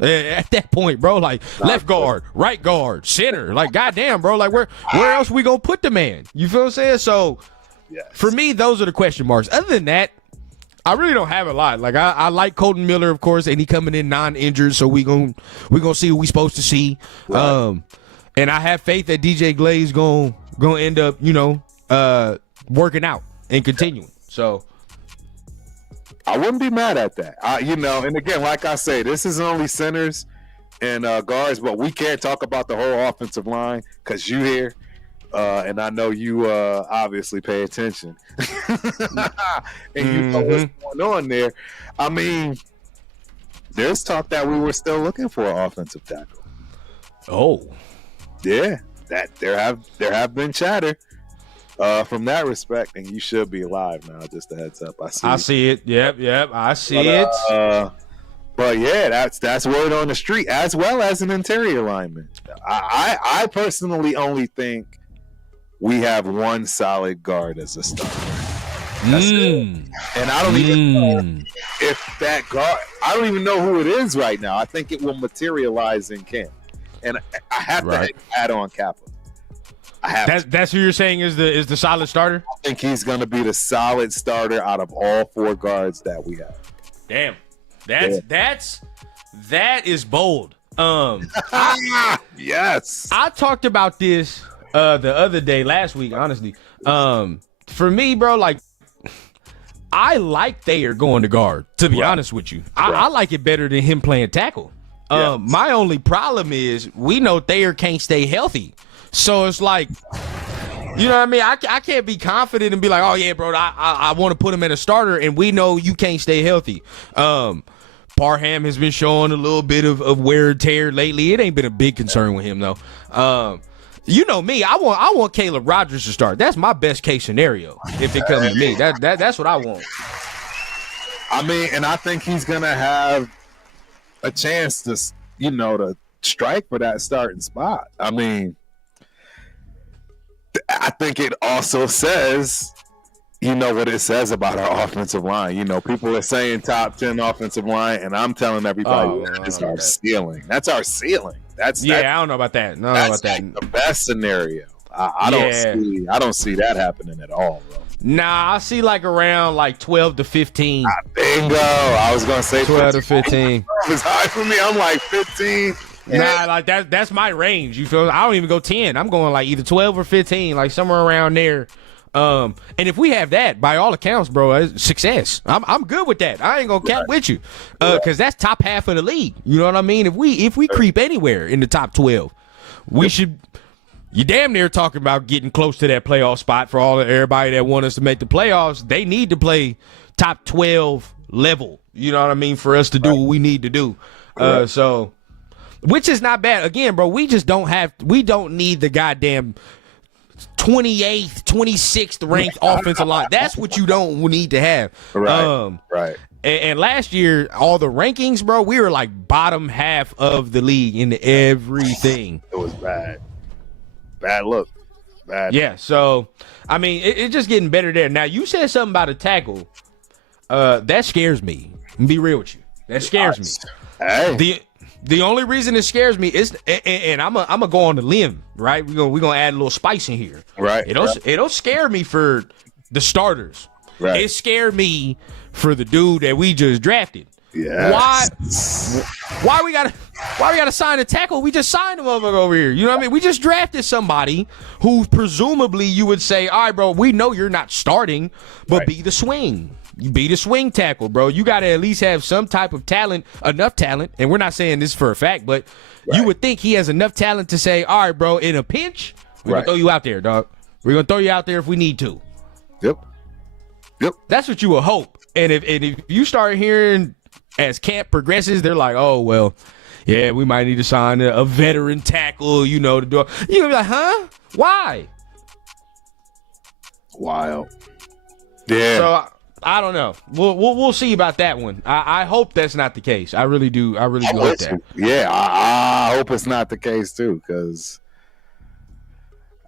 at that point, bro. Like left guard, right guard, center. Like goddamn, bro. Like where else we gonna put the man? You feel what I'm saying? So for me, those are the question marks. Other than that, I really don't have a lot. Like I like Colton Miller, of course, and he coming in non-injured, so we gonna see what we supposed to see. Right. And I have faith that DJ Glaze gonna end up, working out and continuing. So I wouldn't be mad at that. And again, like I say, this is only centers and guards, but we can't talk about the whole offensive line because you here. And I know you obviously pay attention. And you know what's going on there. I mean, there's talk that we were still looking for an offensive tackle. Oh. Yeah. That there have been chatter from that respect, and you should be live now, just a heads up. I see it. Yep, I see it. But yeah, that's word on the street, as well as an interior lineman. I personally only think we have one solid guard as a starter. That's it. And I don't even know if that guard, I don't even know who it is right now. I think it will materialize in camp. And I have to add on Kappa. That's who you're saying is the solid starter? I think he's going to be the solid starter out of all four guards that we have. Damn. That is bold. Yes. I talked about this the other day, last week, honestly. For me, bro, like, I like Thayer going to guard, to be honest with you. I like it better than him playing tackle. My only problem is we know Thayer can't stay healthy. So it's like, you know what I mean? I can't be confident and be like, oh, yeah, bro, I want to put him in a starter, and we know you can't stay healthy. Parham has been showing a little bit of wear and tear lately. It ain't been a big concern with him, though. You know me, I want Caleb Rogers to start. That's my best case scenario if it comes to me. That's what I want. I mean, and I think he's going to have a chance to, to strike for that starting spot. I mean, I think it also says, what it says about our offensive line. People are saying top 10 offensive line, and I'm telling everybody that's our ceiling. That's our ceiling. I don't know about that. That's the best scenario. I don't see that happening at all, bro. Nah, I see like around 12 to 15. Bingo. I was gonna say 12 to 15. It's high for me. I'm like 15. Nah, like that's my range. You feel? I don't even go 10. I'm going like either 12 or 15, like somewhere around there. And if we have that, by all accounts, bro, it's success. I'm good with that. I ain't gonna cap with you, because that's top half of the league. You know what I mean? If we creep anywhere in the top 12, we should. You damn near talking about getting close to that playoff spot for everybody that want us to make the playoffs. They need to play top 12 level. You know what I mean? For us to do what we need to do. So, which is not bad. Again, bro, we don't need the goddamn 28th, 26th ranked offensive line. That's what you don't need to have. Right. And last year, all the rankings, bro, we were like bottom half of the league in everything. It was bad. Bad look. Bad. Yeah, so, I mean, it's just getting better there. Now, you said something about a tackle. That scares me. I'm be real with you. That scares me. Hey. The only reason it scares me is, and I'm gonna go on the limb, right? We're gonna add a little spice in here. Right. It'll scare me for the starters. Right. It scared me for the dude that we just drafted. Yeah. Why we gotta sign a tackle? We just signed him over here. You know what I mean? We just drafted somebody who presumably you would say, all right, bro, we know you're not starting, but be the swing. You be the swing tackle, bro. You got to at least have some type of talent, enough talent. And we're not saying this for a fact, but you would think he has enough talent to say, all right, bro, in a pinch, we're going to throw you out there, dog. We're going to throw you out there if we need to. Yep. That's what you would hope. And if you start hearing as camp progresses, they're like, oh, well, yeah, we might need to sign a veteran tackle, to do it. You're going to be like, huh? Why? Wild. Yeah. So, I don't know. We'll see about that one. I hope that's not the case. I really do. I really do hope that. Yeah, I hope it's not the case too, because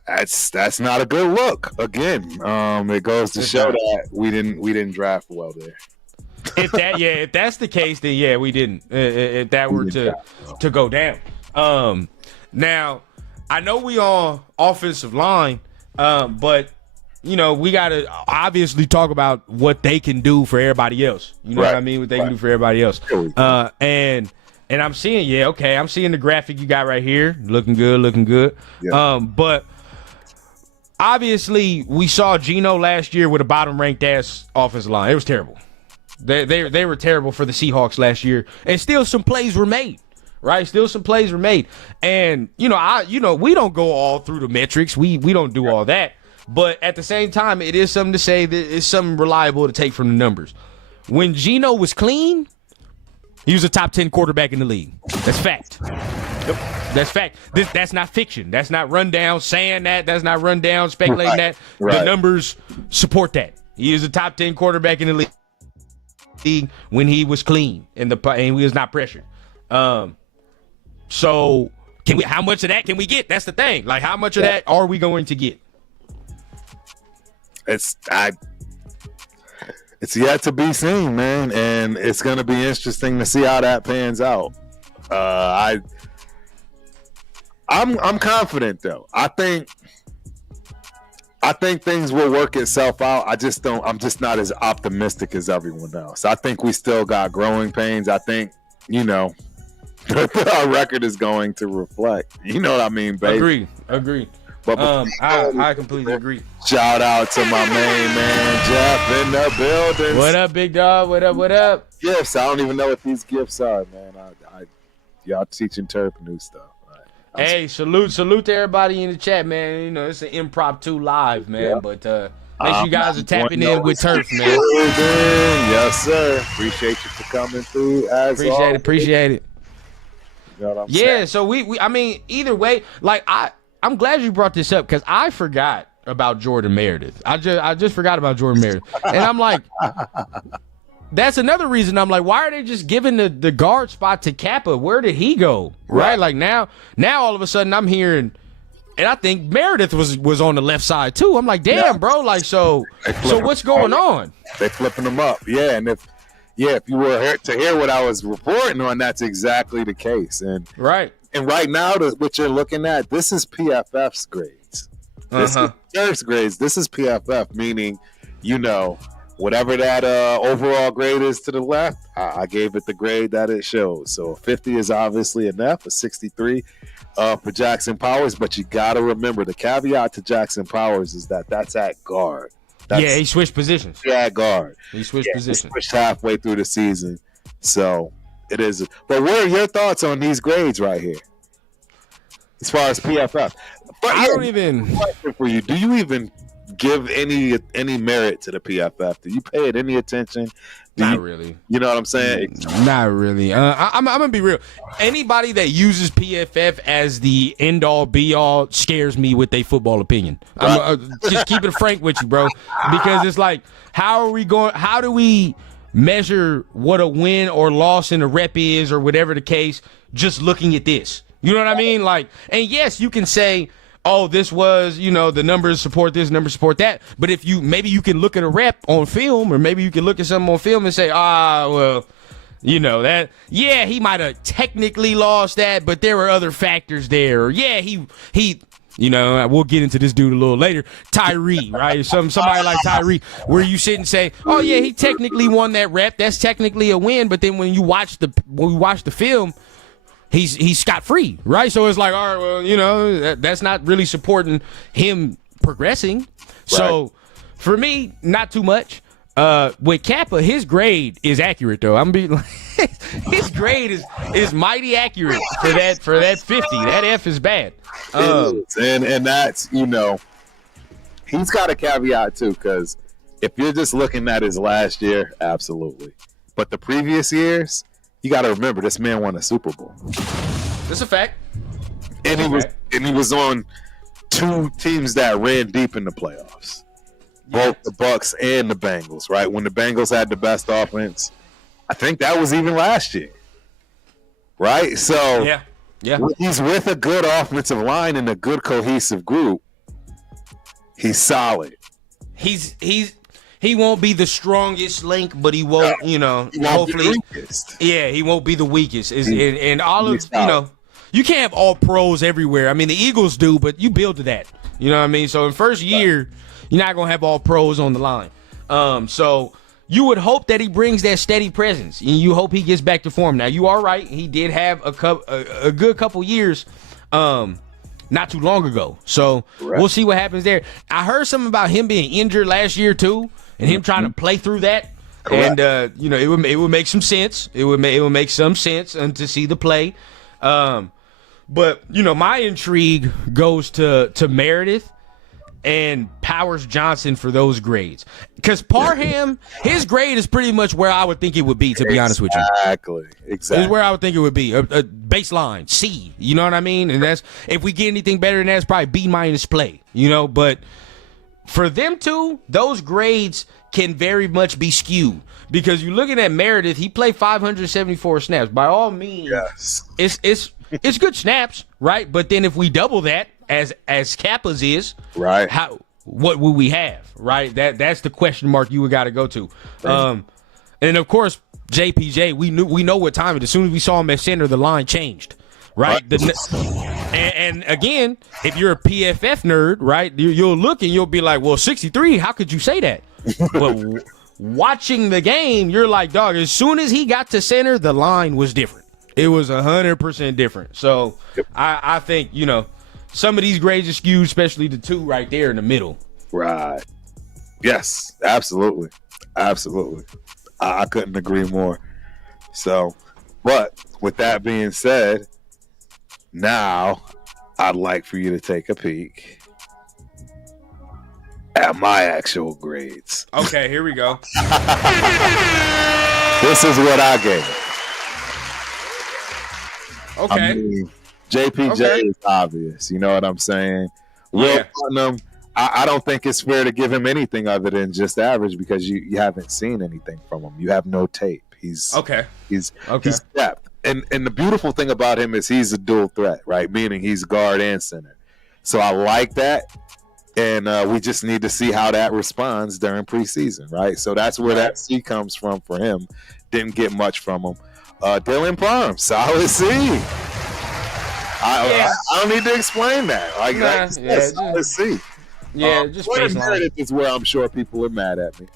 that's not a good look. Again, it goes to show that we didn't draft well there. If that's the case, then yeah, we didn't. If that were to go down. Now I know we on offensive line, but you know we gotta obviously talk about what they can do for everybody else. You know what I mean? What they can do for everybody else. And I'm seeing, I'm seeing the graphic you got right here. Looking good. Yeah. But obviously, we saw Geno last year with a bottom-ranked ass offensive line. It was terrible. They were terrible for the Seahawks last year, and still some plays were made. Right, still some plays were made, and we don't go all through the metrics. We don't do all that, but at the same time, it is something to say that it's something reliable to take from the numbers. When Geno was clean, he was a top 10 quarterback in the league. That's fact. Yep. That's fact. That's not fiction. That's not rundown saying that. That's not rundown speculating that. Right. The numbers support that. He is a top 10 quarterback in the league when he was clean and he was not pressured. So how much of that can we get? That's the thing. Like, how much of that are we going to get? It's yet to be seen, man, and it's going to be interesting to see how that pans out. I'm confident though. I think things will work itself out. I'm just not as optimistic as everyone else. I think we still got growing pains. I think, our record is going to reflect. You know what I mean, baby? Agreed. But I completely agree. Shout out to my main man Jeff in the building. What up, big dog? What up? Gifts. I don't even know what these gifts are, man. Y'all teaching Turp new stuff. Right. Hey, salute to everybody in the chat, man. It's an impromptu live, man. Yeah. But make sure you guys are tapping in with Turf, man. Yes, sir. Appreciate you for coming through. Appreciate it. You know what I'm saying? So we I mean, either way, like I'm glad you brought this up because I forgot about Jordan Meredith. I just forgot about Jordan Meredith. And I'm like, that's another reason I'm like, why are they just giving the guard spot to Kappa? Where did he go? Right? Like now all of a sudden I'm hearing, and I think Meredith was on the left side too. I'm like, damn, bro. Like, so what's going on? They flipping them up. Yeah. And if you were here to hear what I was reporting on, that's exactly the case. And right. And right now, what you're looking at, this is PFF's grades. This is Turf's grades. This is PFF, meaning, whatever that overall grade is to the left, I gave it the grade that it shows. So a 50 is obviously an F, a 63 for Jackson Powers. But you got to remember, the caveat to Jackson Powers is that's at guard. He switched positions. Yeah, at guard. He switched positions. He switched halfway through the season. So it is. But what are your thoughts on these grades right here? As far as PFF, I don't even. For you, do you even give any merit to the PFF? Do you pay it any attention? Not really. You know what I'm saying? Not really. I'm gonna be real. Anybody that uses PFF as the end all be all scares me with their football opinion. Right. Just keep it frank with you, bro, because it's like, how do we measure what a win or loss in a rep is, or whatever the case, just looking at this? You know what I mean? Like, and yes, you can say, oh, this was, the numbers support this, numbers support that. But if maybe you can look at a rep on film, or maybe you can look at something on film and say, well, that, he might have technically lost that, but there were other factors there. Or he we'll get into this dude a little later. Tyree, right? Somebody like Tyree, where you sit and say, oh yeah, he technically won that rep. That's technically a win. But then when we watch the film, he's scot-free, right? So it's like, all right, well, that's not really supporting him progressing. Right. So for me, not too much. With Kappa, his grade is accurate though. His grade is mighty accurate for that 50. That F is bad. And that's, he's got a caveat too, because if you're just looking at his last year, absolutely. But the previous years, you got to remember, this man won a Super Bowl. That's a fact. And he was on two teams that ran deep in the playoffs. Both the Bucks and the Bengals, right? When the Bengals had the best offense, I think that was even last year. Right? So when he's with a good offensive line and a good cohesive group, he's solid. He's he won't be the strongest link, but he won't, hopefully, he won't be the weakest. And all of, you can't have all pros everywhere. I mean, the Eagles do, but you build to that. You know what I mean? So in first year, you're not going to have all pros on the line. So you would hope that he brings that steady presence, and you hope he gets back to form. Now, you are right. He did have a good couple years not too long ago. So we'll see what happens there. I heard something about him being injured last year, too, and him trying to play through that. Correct. And, it would make some sense. It would make some sense to see the play. But, my intrigue goes to Meredith and Powers Johnson for those grades. Because Parham, his grade is pretty much where I would think it would be, to be honest with you. Exactly. It's where I would think it would be. A baseline, C. You know what I mean? And that's, if we get anything better than that, it's probably B- play. But for them two, those grades can very much be skewed. Because you're looking at Meredith, he played 574 snaps. By all means, it's good snaps, right? But then if we double that, as Kappa's is, right? What would we have, right? That's the question mark you would got to go to. And of course, JPJ, we know what time it is. As soon as we saw him at center, the line changed, right? And again, if you're a PFF nerd, right, you'll look and you'll be like, well, 63, how could you say that? But watching the game, you're like, dog, as soon as he got to center, the line was different. It was 100% different. So I think, some of these grades are skewed, especially the two right there in the middle. Right. Yes, absolutely. Absolutely. I couldn't agree more. So, but with that being said, now I'd like for you to take a peek at my actual grades. Okay, here we go. This is what I gave. Okay. I mean, JPJ is obvious. You know what I'm saying? Will Putnam, I don't think it's fair to give him anything other than just average because you haven't seen anything from him. You have no tape. He's depth. And the beautiful thing about him is he's a dual threat, right? Meaning he's guard and center. So I like that. And we just need to see how that responds during preseason, right? So that's where that C comes from for him. Didn't get much from him. Dylan Parham, solid C. I don't need to explain that. Solid C. Yeah, just baseline. Is where I'm sure people are mad at me,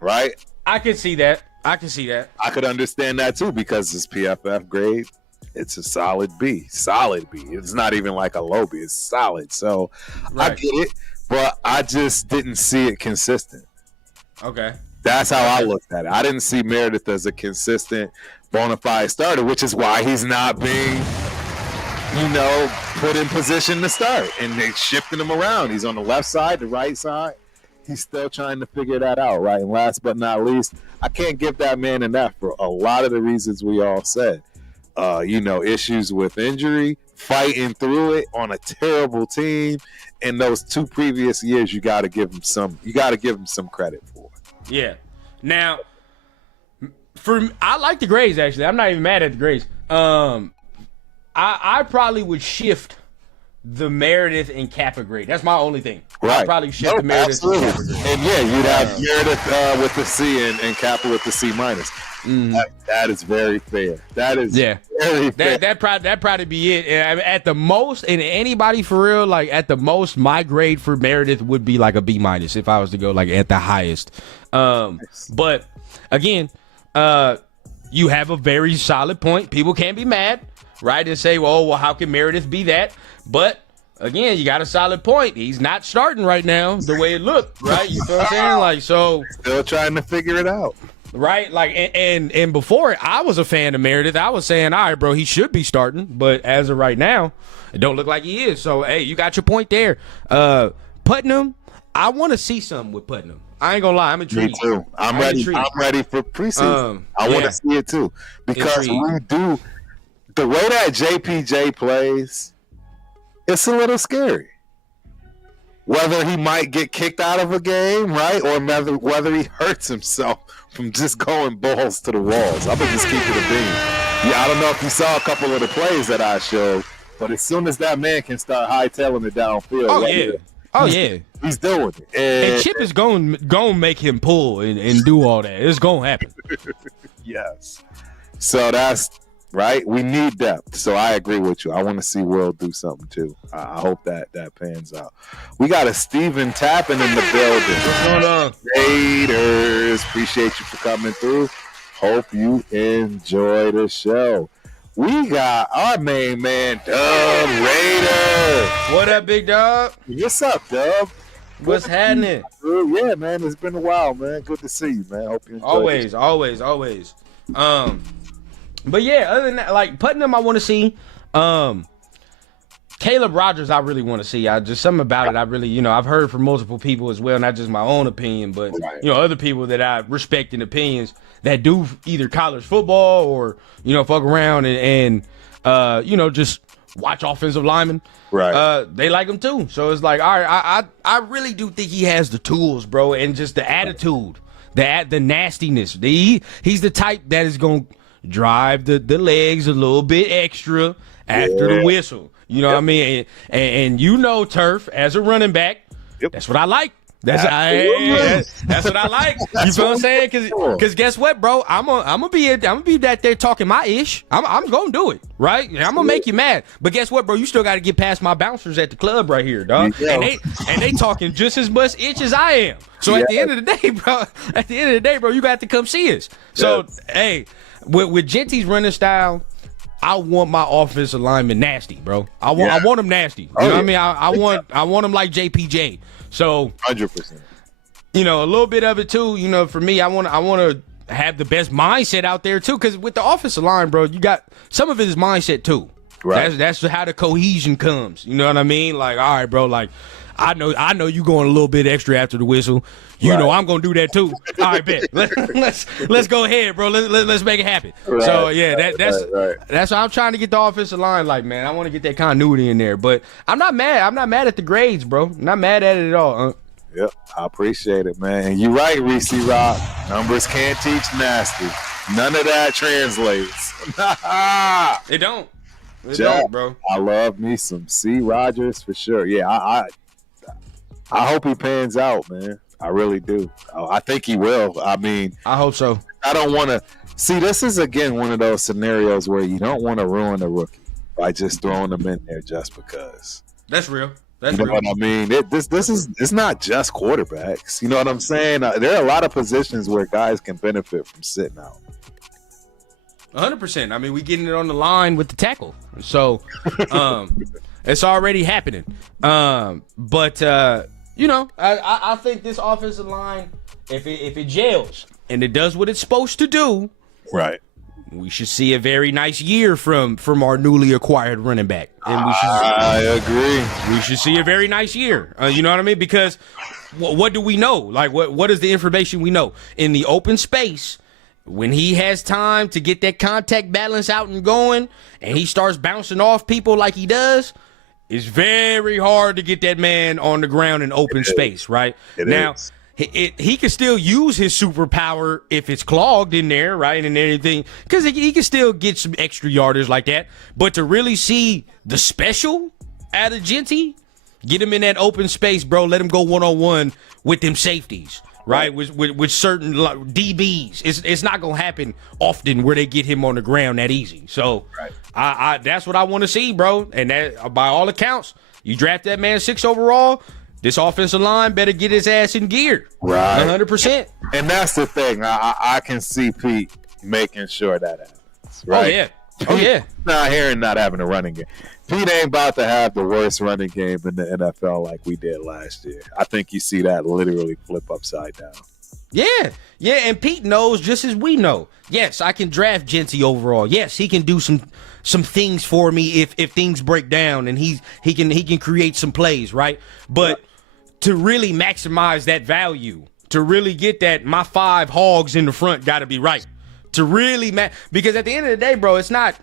right? I can see that. I could understand that too because his PFF grade, it's a solid B. Solid B. It's not even like a low B. It's solid. So I get it, but I just didn't see it consistent. Okay. That's how I looked at it. I didn't see Meredith as a consistent bona fide starter, which is why he's not being, put in position to start. And they're shifting him around. He's on the left side, the right side. He's still trying to figure that out, right? And last but not least, I can't give that man enough for a lot of the reasons we all said. Issues with injury, fighting through it on a terrible team. In those 2 previous years, you got to give him some credit for it. Yeah. Now, I like the grades, actually. I'm not even mad at the grades. I probably would shift the Meredith and Kappa grade. That's my only thing. Right. I'd probably shift the Meredith and Kappa grade. And you'd have Meredith with the C and Kappa with the C-. That is very fair. That is very fair. That'd probably be it. And at the most, and anybody for real, like at the most, my grade for Meredith would be like a B- if I was to go like at the highest. But again, you have a very solid point. People can't be mad, right? And say, well, how can Meredith be that? But again, you got a solid point. He's not starting right now the way it looked, right? You feel what I'm saying? Like, so still trying to figure it out. Right, like, and before I was a fan of Meredith. I was saying, all right, bro, he should be starting, but as of right now, it don't look like he is. So, hey, you got your point there. Putnam, I want to see something with Putnam. I ain't gonna lie, I'm intrigued. Me too. I'm ready for preseason. I want to see it too because the way that JPJ plays, it's a little scary. Whether he might get kicked out of a game, right, or whether he hurts himself from just going balls to the walls. I'm gonna just keep it a beam. Yeah, I don't know if you saw a couple of the plays that I showed, but as soon as that man can start hightailing it downfield, He's doing it. And Chip is going to make him pull and do all that. It's going to happen. Yes. So that's right. We need depth. So I agree with you. I want to see Will do something too. I hope that pans out. We got a Steven Tappan in the building. What's going on? Raiders, appreciate you for coming through. Hope you enjoy the show. We got our main man, Dub Raider. What up, big dog? What's up, Dub? What's happening? Yeah, man. It's been a while, man. Good to see you, man. Hope you enjoy Always. But yeah, other than that, like Putnam, I want to see. Caleb Rogers, I really want to see. Something about it. I really, I've heard from multiple people as well, not just my own opinion, but other people that I respect in opinions that do either college football or fuck around and just watch offensive linemen. Right. They like him too. So it's like, all right, I really do think he has the tools, bro, and just the attitude, the nastiness. He's the type that is gonna drive the legs a little bit extra after the whistle. You know what I mean? And Turf, as a running back, that's what I like. That's what I like. You feel what I'm saying? Because guess what, bro? I'm gonna be that there talking my ish. I'm gonna do it, right? I'm gonna make you mad. But guess what, bro? You still got to get past my bouncers at the club right here, dog. And they talking just as much itch as I am. So at the end of the day, bro, you got to come see us. So hey, with Genty's running style, I want my offensive lineman nasty, bro. I want him nasty. You know what I mean? I want him like JPJ. So 100%. A little bit of it too. For me, I want to have the best mindset out there too. Because with the offensive line, bro, you got some of it is mindset too. Right. That's how the cohesion comes. You know what I mean? Like, all right, bro. Like, I know you going a little bit extra after the whistle. You know I'm gonna do that too. All right, bet. Let's go ahead, bro. Let's make it happen. Right. So yeah, that's why I'm trying to get the offensive line. Like, man, I want to get that continuity in there. But I'm not mad. I'm not mad at the grades, bro. I'm not mad at it at all. Yep, I appreciate it, man. And you're right, Reese Rock. Numbers can't teach nasty. None of that translates. It don't. It don't, bro. I love me some C. Rogers for sure. Yeah, I hope he pans out, man. I really do. I think he will. I mean, I hope so. I don't want to see. This is again one of those scenarios where you don't want to ruin a rookie by just throwing them in there just because. That's real. You know what I mean? It's not just quarterbacks. You know what I'm saying? There are a lot of positions where guys can benefit from sitting out. 100%. I mean, we getting it on the line with the tackle, so it's already happening. But I think this offensive line, if it gels and it does what it's supposed to do, right, we should see a very nice year from our newly acquired running back. And I agree. We should see a very nice year. You know what I mean? Because what do we know? Like, what is the information we know? In the open space, when he has time to get that contact balance out and going, and he starts bouncing off people like he does, it's very hard to get that man on the ground in open space, right? Now, he can still use his superpower if it's clogged in there, right, and everything, because he can still get some extra yardage like that. But to really see the special out of Genty, get him in that open space, bro, let him go one-on-one with them safeties, right, with certain DBs. It's not going to happen often where they get him on the ground that easy. So I that's what I want to see, bro. And that, by all accounts, you draft that man 6 overall, this offensive line better get his ass in gear. Right. 100%. And that's the thing. I can see Pete making sure that happens. Right? Oh, yeah. Not hearing not having a running game. Pete ain't about to have the worst running game in the NFL like we did last year. I think you see that literally flip upside down. Yeah, and Pete knows just as we know. Yes, I can draft Genty overall. Yes, he can do some things for me if things break down, and he can create some plays, right? But to really maximize that value, to really get that, my 5 hogs in the front got to be right. To really because at the end of the day, bro, it's not,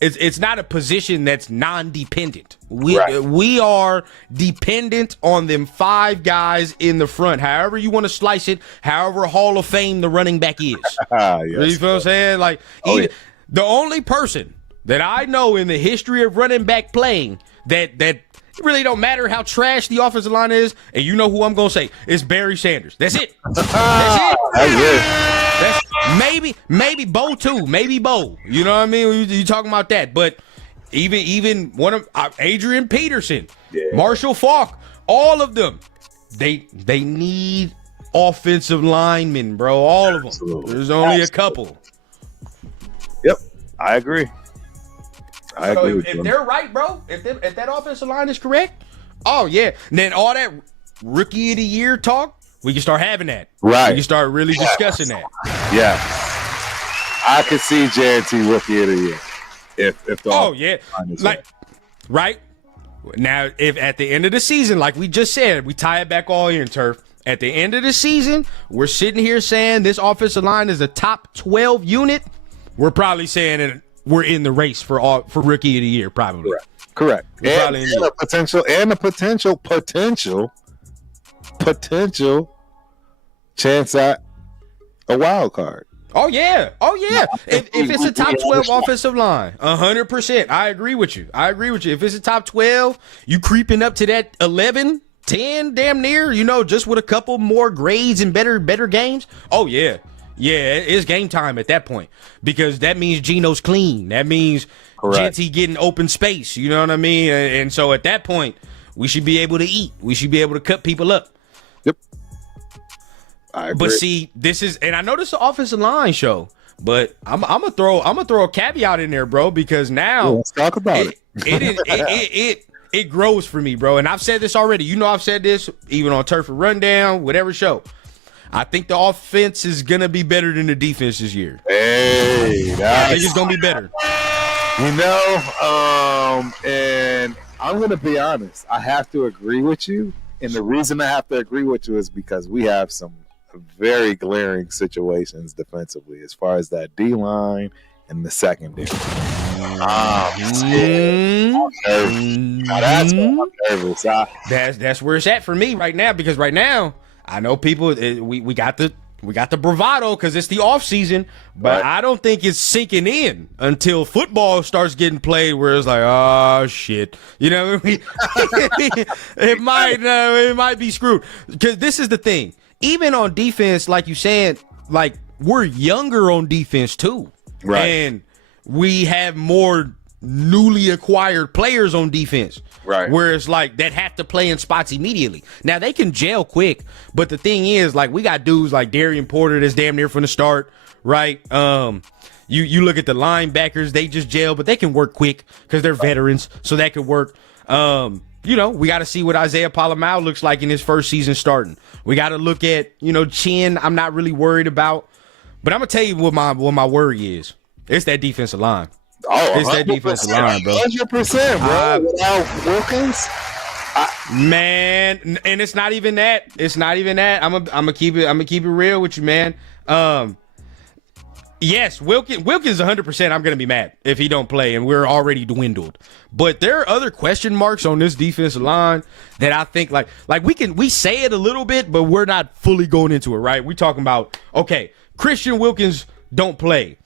it's not a position that's non-dependent. We are dependent on them 5 guys in the front. However you want to slice it, however Hall of Fame the running back is. Yes. You feel what I'm saying? Like, the only person that I know in the history of running back playing that It really don't matter how trash the offensive line is, and you know who I'm gonna say. It's Barry Sanders. That's it. That's it. That's maybe Bo too. Maybe Bo. You know what I mean? You talking about that. But even one of Adrian Peterson, Marshall Faulk, all of them, they need offensive linemen, bro. All of them. Absolutely. There's only a couple. Yep, I agree. So if they're right, bro, if that offensive line is correct, oh yeah, and then all that rookie of the year talk, we can start having that. Right. We can start really discussing that. Yeah. I could see JT rookie of the year. If the like right now, if at the end of the season, like we just said, we tie it back all in, Turf. At the end of the season, we're sitting here saying this offensive line is a top 12 unit. We're probably saying that we're in the race for rookie of the year, probably. Correct. And a potential chance at a wild card. Oh yeah. If it's a top 12 offensive line, 100%. I agree with you. If it's a top 12, you creeping up to that 11, 10, damn near. Just with a couple more grades and better games. Oh yeah. Yeah, it's game time at that point because that means Geno's clean. That means Genty getting open space. You know what I mean? And so at that point, we should be able to eat. We should be able to cut people up. Yep. I agree. But see, this is, and I know this is an offensive line show, but I'm gonna throw a caveat in there, bro, because now let's talk about it grows for me, bro. And I've said this already. I've said this even on Turf and Rundown, whatever show. I think the offense is going to be better than the defense this year. Hey, I think it's going to be better. And I'm going to be honest. I have to agree with you. And the reason I have to agree with you is because we have some very glaring situations defensively as far as that D-line and the secondary. I'm nervous. That's where it's at for me right now because right now, I know people. We got the bravado because it's the off season, but I don't think it's sinking in until football starts getting played. Where it's like, oh shit, it might be screwed. Because this is the thing. Even on defense, like you said, like we're younger on defense too, right? And we have more newly acquired players on defense. Right. Where it's like that have to play in spots immediately. Now they can gel quick, but the thing is, like, we got dudes like Darian Porter that's damn near from the start, right? You look at the linebackers, they just gel, but they can work quick because they're veterans, so that could work. We got to see what Isaiah Palamau looks like in his first season starting. We got to look at, Chin. I'm not really worried about, but I'm gonna tell you what my worry is. It's that defensive line. Oh, it's that defensive line, bro. 100%, bro. Without Wilkins, man, and it's not even that. I'm gonna keep it real with you, man. Yes, Wilkins 100%. I'm gonna be mad if he don't play, and we're already dwindled. But there are other question marks on this defensive line that I think like we say it a little bit, but we're not fully going into it, right? We talking about Christian Wilkins don't play.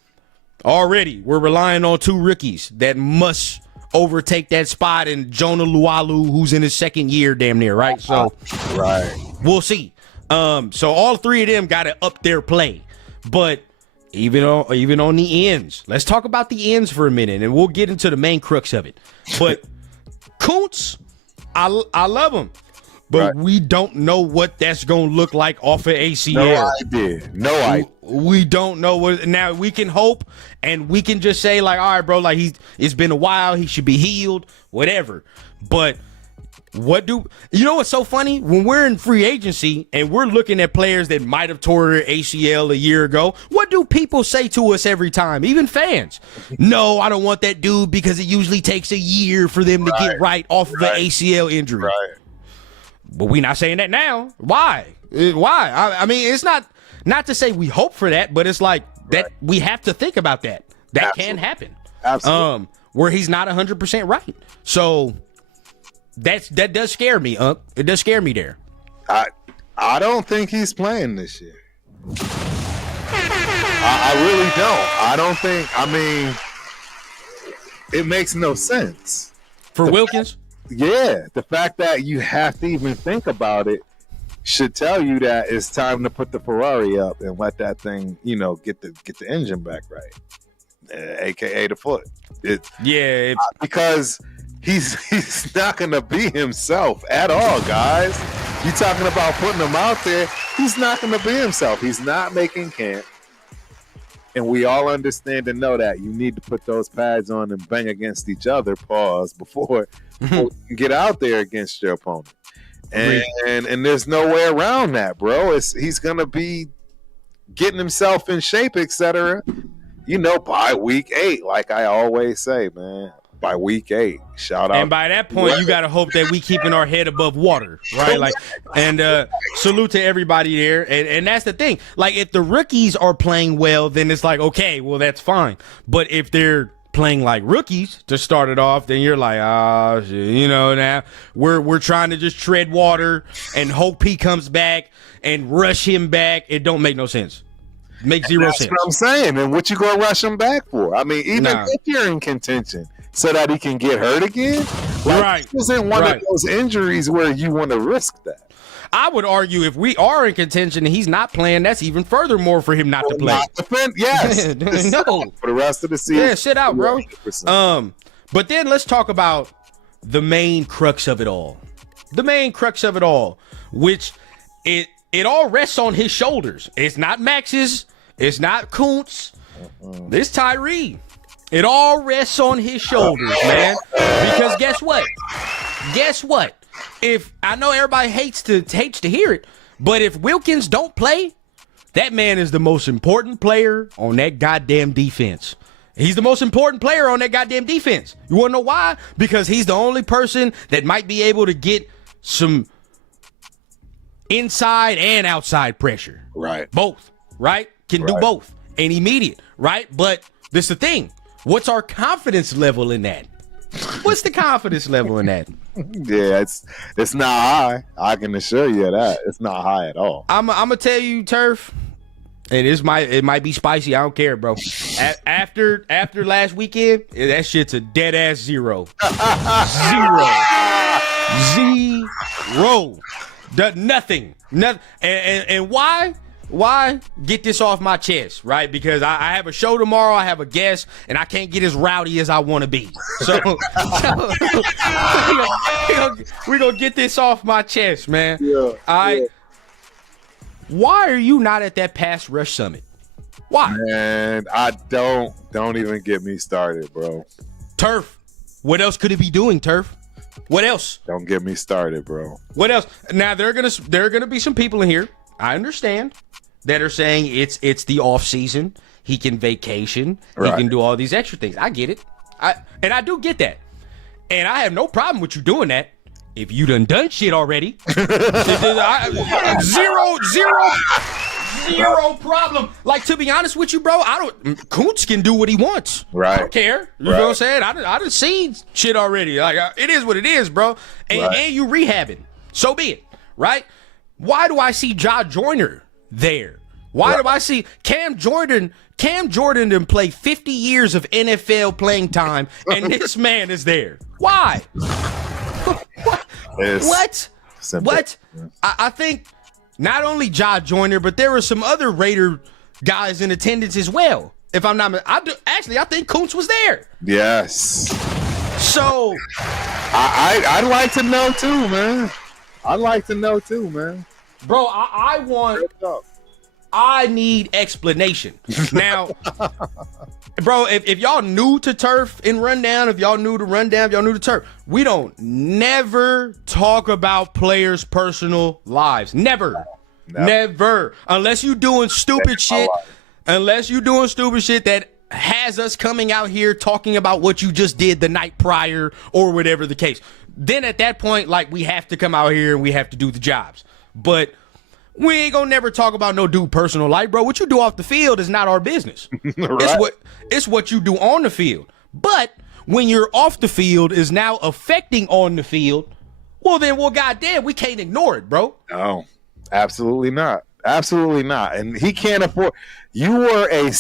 Already, we're relying on two rookies that must overtake that spot, and Jonah Lualu, who's in his second year, damn near, right? So, we'll see. So all three of them got to up their play, but even on the ends, let's talk about the ends for a minute, and we'll get into the main crux of it. But Kuntz, I love him. But we don't know what that's going to look like off of ACL. No idea. We don't know what. Now, we can hope, and we can just say, like, all right, bro, like, it's been a while. He should be healed, whatever. But you know what's so funny? When we're in free agency and we're looking at players that might have tore their ACL a year ago, what do people say to us every time, even fans? No, I don't want that dude because it usually takes a year for them to get right off of an ACL injury. Right. But we're not saying that now. Why? I mean, it's not to say we hope for that, but it's like that we have to think about that. That can happen. Absolutely. Where he's not 100% right. So that does scare me. It does scare me there. I don't think he's playing this year. I really don't. I don't think. I mean, it makes no sense for Wilkins. Yeah, the fact that you have to even think about it should tell you that it's time to put the Ferrari up and let that thing, get the engine back right, aka the foot. Because he's not going to be himself at all, guys. You talking about putting him out there? He's not going to be himself. He's not making camp. And we all understand and know that you need to put those pads on and bang against each other, before you get out there against your opponent. And there's no way around that, bro. He's going to be getting himself in shape, etc. By week 8, like I always say, man. By week 8, shout out. And by that point, you got to hope that we keeping our head above water, right? Like, and salute to everybody there. And that's the thing. Like, if the rookies are playing well, then it's like, okay, well, that's fine. But if they're playing like rookies to start it off, then you're like, shit, now we're trying to just tread water and hope he comes back and rush him back. It don't make no sense. Makes zero sense. That's what I'm saying. And what you gonna rush him back for? I mean, even if you're in contention, so that he can get hurt again, this isn't one of those injuries where you want to risk that. I would argue if we are in contention and he's not playing, that's even furthermore for him not to play. Yes. No. For the rest of the season. Yeah, sit out, bro. 100%. But then let's talk about the main crux of it all. The main crux of it all, which it all rests on his shoulders. It's not Max's. It's not Kuntz. It's Tyree. It all rests on his shoulders, man. Because guess what? If I know everybody hates to hear it, but if Wilkins don't play, that man is the most important player on that goddamn defense. He's the most important player on that goddamn defense. You want to know why? Because he's the only person that might be able to get some inside and outside pressure. Right. Both. Right? Can do both. And immediate. Right? But this is the thing. What's our confidence level in that? What's the confidence level in that? Yeah, it's not high. I can assure you of that. It's not high at all. I'm gonna tell you, Turf. It might be spicy. I don't care, bro. After last weekend, that shit's a dead ass zero. Zero. Nothing. And why? Why? Get this off my chest, right? Because I have a show tomorrow, I have a guest, and I can't get as rowdy as I want to be. So we're going to get this off my chest, man. Yeah. All right. Yeah. Why are you not at that Pass Rush Summit? Why? Man, I don't even get me started, bro. Turf. What else could it be doing, Turf? What else? Don't get me started, bro. What else? Now, there are gonna be some people in here, I understand, that are saying it's the off season. He can vacation. Right. He can do all these extra things. I get it. I do get that. And I have no problem with you doing that if you done shit already. Zero problem. Like, to be honest with you, bro, Kuntz can do what he wants. Right. I don't care. You know what I'm saying? I done seen shit already. Like, it is what it is, bro. And you rehabbing. So be it. Right? Why do I see Jah Joyner there? Why do I see Cam Jordan done play 50 years of NFL playing time, and this man is there? Why? What? I think not only Jah Joyner, but there were some other Raider guys in attendance as well. If I'm not, I think Kuntz was there. Yes. So I'd like to know too, man. Bro, I need explanation. Now, bro, if y'all new to Turf and Rundown, if y'all new to Turf, we don't never talk about players' personal lives. Never. Unless you doing stupid shit. Unless you doing stupid shit that has us coming out here talking about what you just did the night prior or whatever the case. Then at that point, like, we have to come out here and we have to do the jobs. But we ain't gonna never talk about no dude personal life, bro. What you do off the field is not our business. Right. It's what you do on the field. But when you're off the field is now affecting on the field, well, goddamn, we can't ignore it, bro. No, absolutely not. And he can't afford. You were a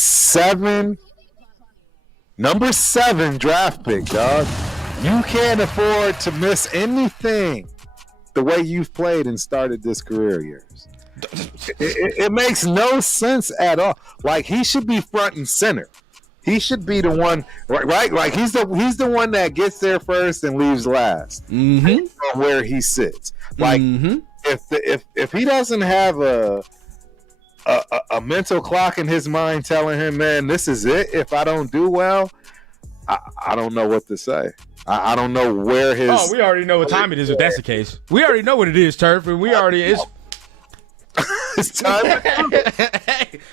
number 7 draft pick, dog. You can't afford to miss anything the way you've played and started this career of yours. It makes no sense at all. Like, he should be front and center. He should be the one, right? Like, he's the one that gets there first and leaves last. Mm-hmm. Where he sits. Like, if he doesn't have a mental clock in his mind telling him, man, this is it. If I don't do well, I don't know what to say. I don't know where his. Oh, we already know what time it is. If that's the case, we already know what it is, Turf, and we already is. It's time.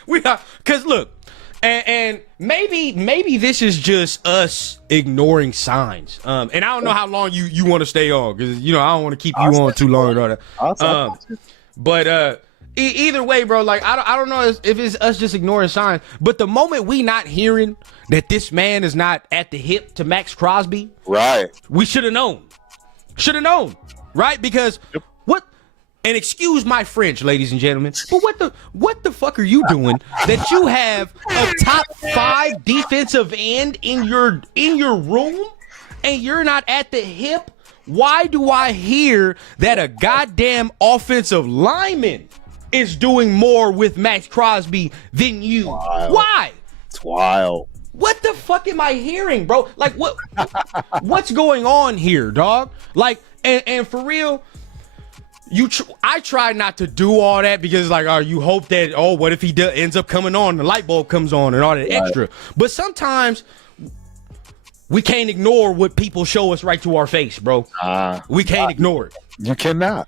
Because look. And maybe this is just us ignoring signs. And I don't know how long you want to stay on, because I don't want to keep you on too long and all that. But either way, bro, like I don't know if it's us just ignoring signs. But the moment we not hearing that this man is not at the hip to Max Crosby, right? We should have known. Right? Because what? And excuse my French, ladies and gentlemen, but what the fuck are you doing that you have a top 5 defensive end in your room and you're not at the hip? Why do I hear that a goddamn offensive lineman is doing more with Max Crosby than you? Why? It's wild. What the fuck am I hearing, bro? Like, what's going on here, dog? Like, and for real. I try not to do all that because, like, you hope that, what if he ends up coming on, the light bulb comes on and all that extra. But sometimes we can't ignore what people show us right to our face, bro. We can't ignore it. You cannot.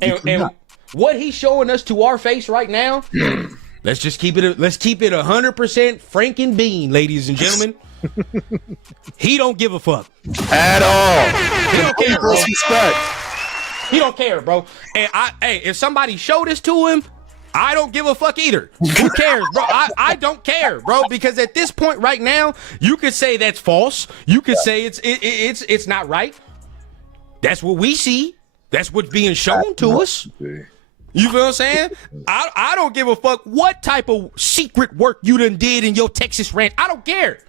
And what he's showing us to our face right now, let's keep it 100% Franken Bean, ladies and gentlemen. He don't give a fuck at all. He don't care, bro. Respect. He don't care, bro. And if somebody showed this to him, I don't give a fuck either. Who cares, bro? I don't care, bro, because at this point right now, you could say that's false. You could say it's not right. That's what we see. That's what's being shown to us. You feel what I'm saying? I don't give a fuck what type of secret work you done did in your Texas ranch. I don't care,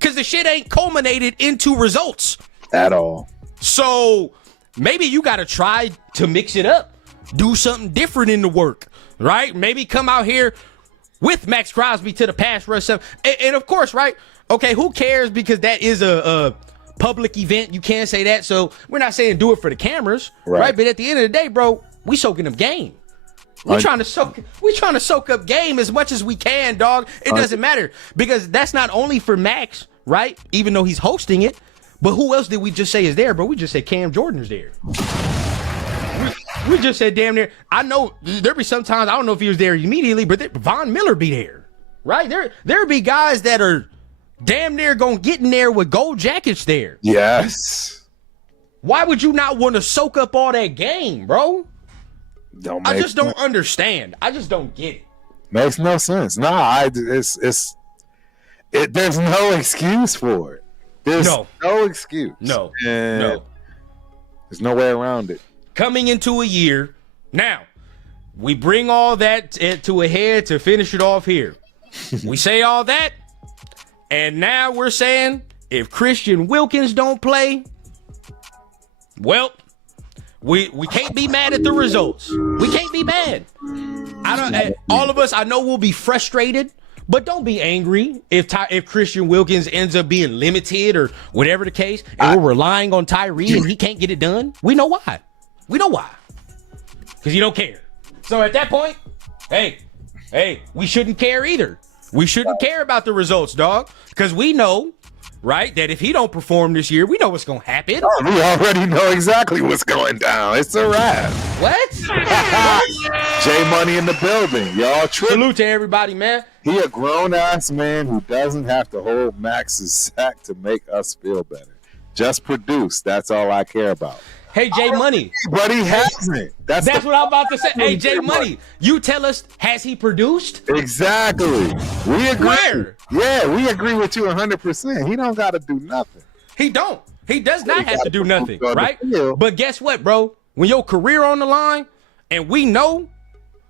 because the shit ain't culminated into results at all. So maybe you got to try to mix it up. Do something different in the work, right? Maybe come out here with Max Crosby to the pass rush. And of course, right? Okay, who cares? Because that is a public event. You can't say that. So we're not saying do it for the cameras, right? But at the end of the day, bro, we soaking up game. We trying to soak up game as much as we can, dog. It doesn't matter, because that's not only for Max, right? Even though he's hosting it. But who else did we just say is there, bro? We just said Cam Jordan's there. We just said damn near. I know there'll be sometimes, I don't know if he was there immediately, but Von Miller be there, right? There'll be guys that are damn near gonna get in there with gold jackets there. Yes. Why would you not want to soak up all that game, bro? I just don't understand. I just don't get it. Makes no sense. Nah, there's no excuse for it. There's no excuse. No. There's no way around it. Coming into a year, now, we bring all that to a head to finish it off here. We say all that, and now we're saying if Christian Wilkins don't play, well, we can't be mad at the results. We can't be mad. All of us, I know we'll be frustrated. But don't be angry if Christian Wilkins ends up being limited or whatever the case, and we're relying on Tyree and he can't get it done. We know why. Because you don't care. So at that point, hey, we shouldn't care either. We shouldn't care about the results, dog. Because we know, right, that if he don't perform this year, we know what's going to happen. Oh, we already know exactly what's going down. It's a wrap. What? J Money in the building. Y'all tripping. Salute to everybody, man. He a grown-ass man who doesn't have to hold Max's sack to make us feel better. Just produce. That's all I care about. Hey, J Money. But he hasn't. That's what I'm about to say. Hey, J Money, you tell us, has he produced? Exactly. We agree. Where? Yeah, we agree with you 100%. He don't got to do nothing. He don't. He does not have to do nothing, right? But guess what, bro? When your career on the line, and we know,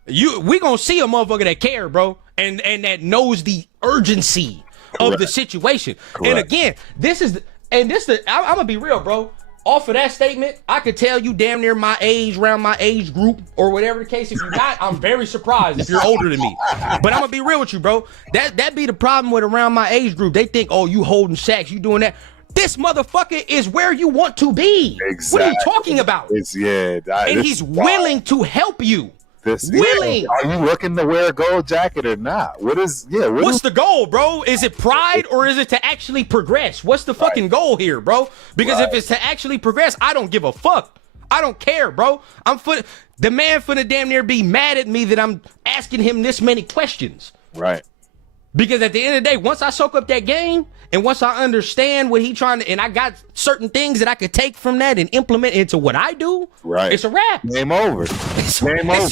we gonna see a motherfucker that care, bro, and that knows the urgency of the situation. Correct. And again, this is I'm gonna be real, bro. Off of that statement, I could tell you damn near my age, around my age group, or whatever the case. If you're not, I'm very surprised if you're older than me. But I'm gonna be real with you, bro. That be the problem with around my age group. They think, oh, you holding sacks, you doing that. This motherfucker is where you want to be. Exactly. What are you talking about? And he's willing to help you. Willing. Are you looking to wear a gold jacket or not? What's the goal, bro? Is it pride or is it to actually progress? What's the fucking goal here, bro? Because if it's to actually progress, I don't give a fuck. I don't care, bro. The man finna damn near be mad at me that I'm asking him this many questions. Right. Because at the end of the day, once I soak up that game and once I understand what he trying to, and I got certain things that I could take from that and implement into what I do, right? It's a wrap. Game over. It's a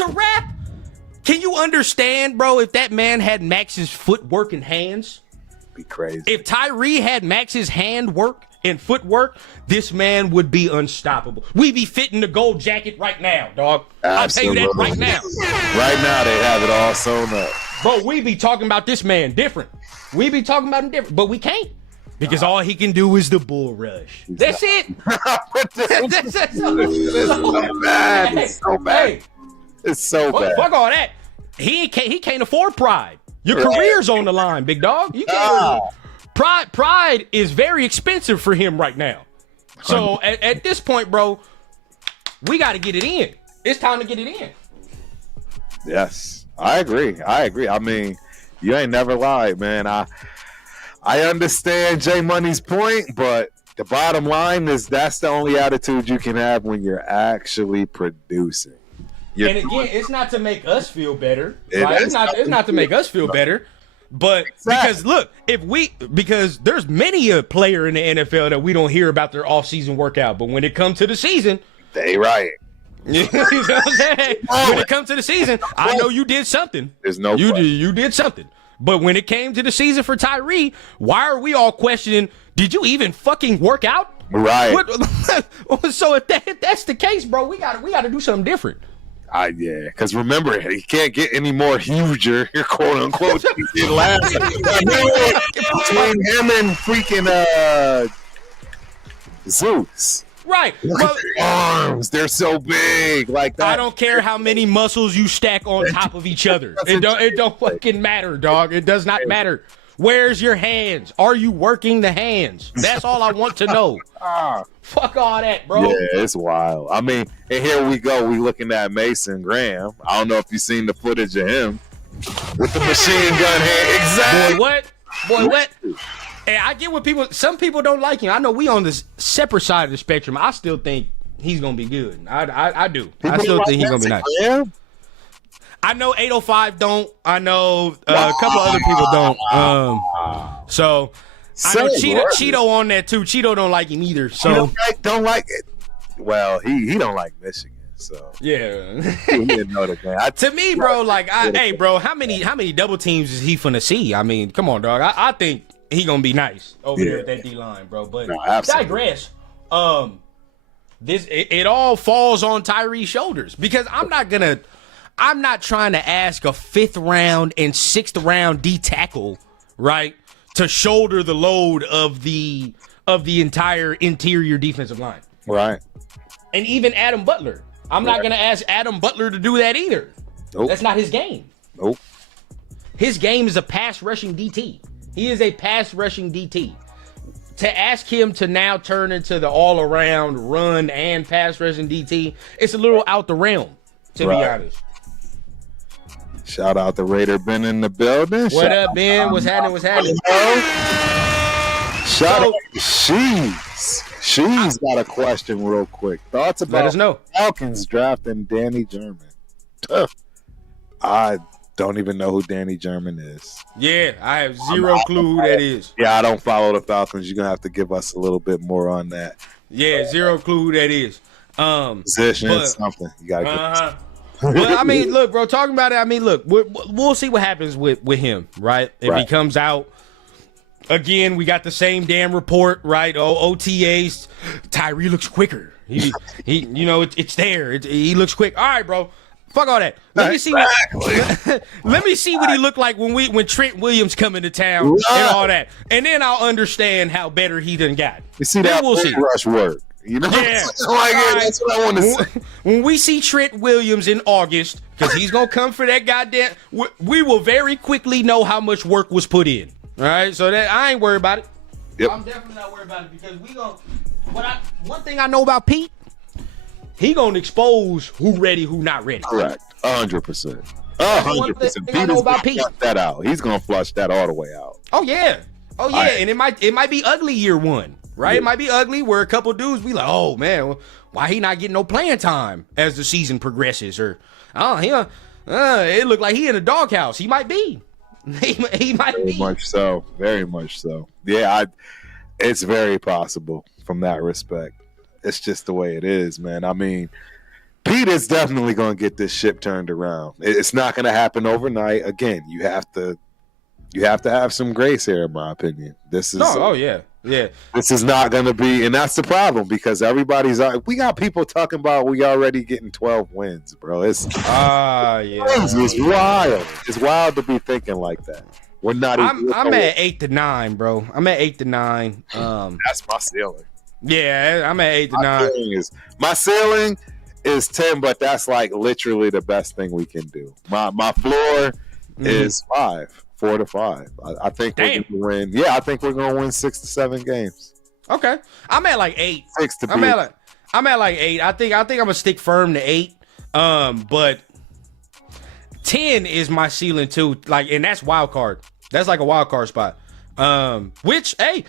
wrap. Can you understand, bro, if that man had Max's footwork and hands? Be crazy. If Tyree had Max's handwork and footwork, this man would be unstoppable. We be fitting the gold jacket right now, dog. Absolutely. I'll tell you that right now. Right now, they have it all sewn up. Bro, we be talking about this man different. We be talking about him different, but we can't. Because all he can do is the bull rush. That's it. That's so bad. It's so bad. Hey, it's so bad. Fuck all that. He can't afford pride. Your career's on the line, big dog. You can't. Pride is very expensive for him right now. So at this point, bro, we got to get it in. It's time to get it in. Yes, I agree. I mean, you ain't never lied, man. I understand J Money's point, but the bottom line is that's the only attitude you can have when you're actually producing. And again, it's not to make us feel better. Right? It's not to make us feel better. But because look, because there's many a player in the NFL that we don't hear about their off-season workout, but when it comes to the season, they right. You know what I'm saying? When it comes to the season, I know you did something. There's no you did something. But when it came to the season for Tyree, why are we all questioning, did you even fucking work out? Right. So if that's the case, bro, we gotta do something different. Yeah, because remember, he can't get any more huger, quote unquote. He did last between him and freaking Zeus. Right. Look at their arms, they're so big. Like that. I don't care how many muscles you stack on top of each other. It don't fucking matter, dog. It does not matter. Where's your hands? Are you working the hands? That's all I want to know. Fuck all that, bro. Yeah, it's wild. I mean, and here we go. We looking at Mason Graham. I don't know if you've seen the footage of him with the machine gun hand. Exactly. Boy, what? Hey, I get what some people don't like him. I know we on this separate side of the spectrum. I still think he's going to be good. I do. I still think he's going to be nice. Graham? I know 805 don't. I know a couple other people don't. So I know Cheeto on that too. Cheeto don't like him either. So don't like it. Well, he don't like Michigan. So yeah, he didn't know the game. To me, bro, hey, bro, how many double teams is he finna see? I mean, come on, dog. I think he gonna be nice over there at that D line, bro. But digress. It all falls on Tyree's shoulders because I'm not trying to ask a 5th round and 6th round D tackle, right, to shoulder the load of the entire interior defensive line. Right. And even Adam Butler. I'm not going to ask Adam Butler to do that either. Nope. That's not his game. Nope. His game is a pass rushing DT. He is a pass rushing DT. To ask him to now turn into the all around run and pass rushing DT, it's a little out the realm, to be honest. Shout out to Raider Ben in the building. What up, Ben? What's happening? Shout out to She's got a question real quick. Thoughts about Let us know. Wilkins drafting Danny German? I don't even know who Danny German is. Yeah, I have zero clue who that is. Yeah, I don't follow the Falcons. You're going to have to give us a little bit more on that. Yeah, zero clue who that is. Position, something. You got to get Well, I mean, look, bro, talking about it, I mean, look, we'll see what happens with him, right? If he comes out, again, we got the same damn report, right? OTAs, Tyree looks quicker. He it's there. He looks quick. All right, bro. Fuck all that. Let me see what let me see what he looked like when Trent Williams come into town and all that. And then I'll understand how better he done got. You see that rush work. You know? Yeah. That's what I want to see. When we see Trent Williams in August, because he's gonna come for that goddamn, we will very quickly know how much work was put in. All right, so that I ain't worried about it. Yep. I'm definitely not worried about it because we gonna. One thing I know about Pete, he gonna expose who ready, who not ready. Correct, 100%. 100%. Pete is gonna flush that out. He's gonna flush that all the way out. Oh yeah, and it might be ugly year one, right? Yeah. It might be ugly where a couple dudes be like, oh man, why he not getting no playing time as the season progresses, or it looked like he in a doghouse. He might be. He might be. Very much so. Yeah, it's very possible from that respect. It's just the way it is, man. I mean, Pete is definitely going to get this ship turned around. It's not going to happen overnight. Again, you have to have some grace here, in my opinion. This is yeah. This is not going to be, and that's the problem because we got people talking about we already getting 12 wins, bro. It's wild. It's wild to be thinking like that. We're not. I'm at 8 to 9, bro. I'm at 8 to 9. That's my ceiling. Yeah, I'm at 8 to 9. My ceiling is 10, but that's like literally the best thing we can do. My floor is 5. 4 to 5. I think we're going to win. Yeah, I think we're going to win 6 to 7 games. Okay, I'm at like 8. 6 to. I'm at like 8. I think I'm gonna stick firm to 8. But 10 is my ceiling too. Like, and that's wild card. That's like a wild card spot. Which hey,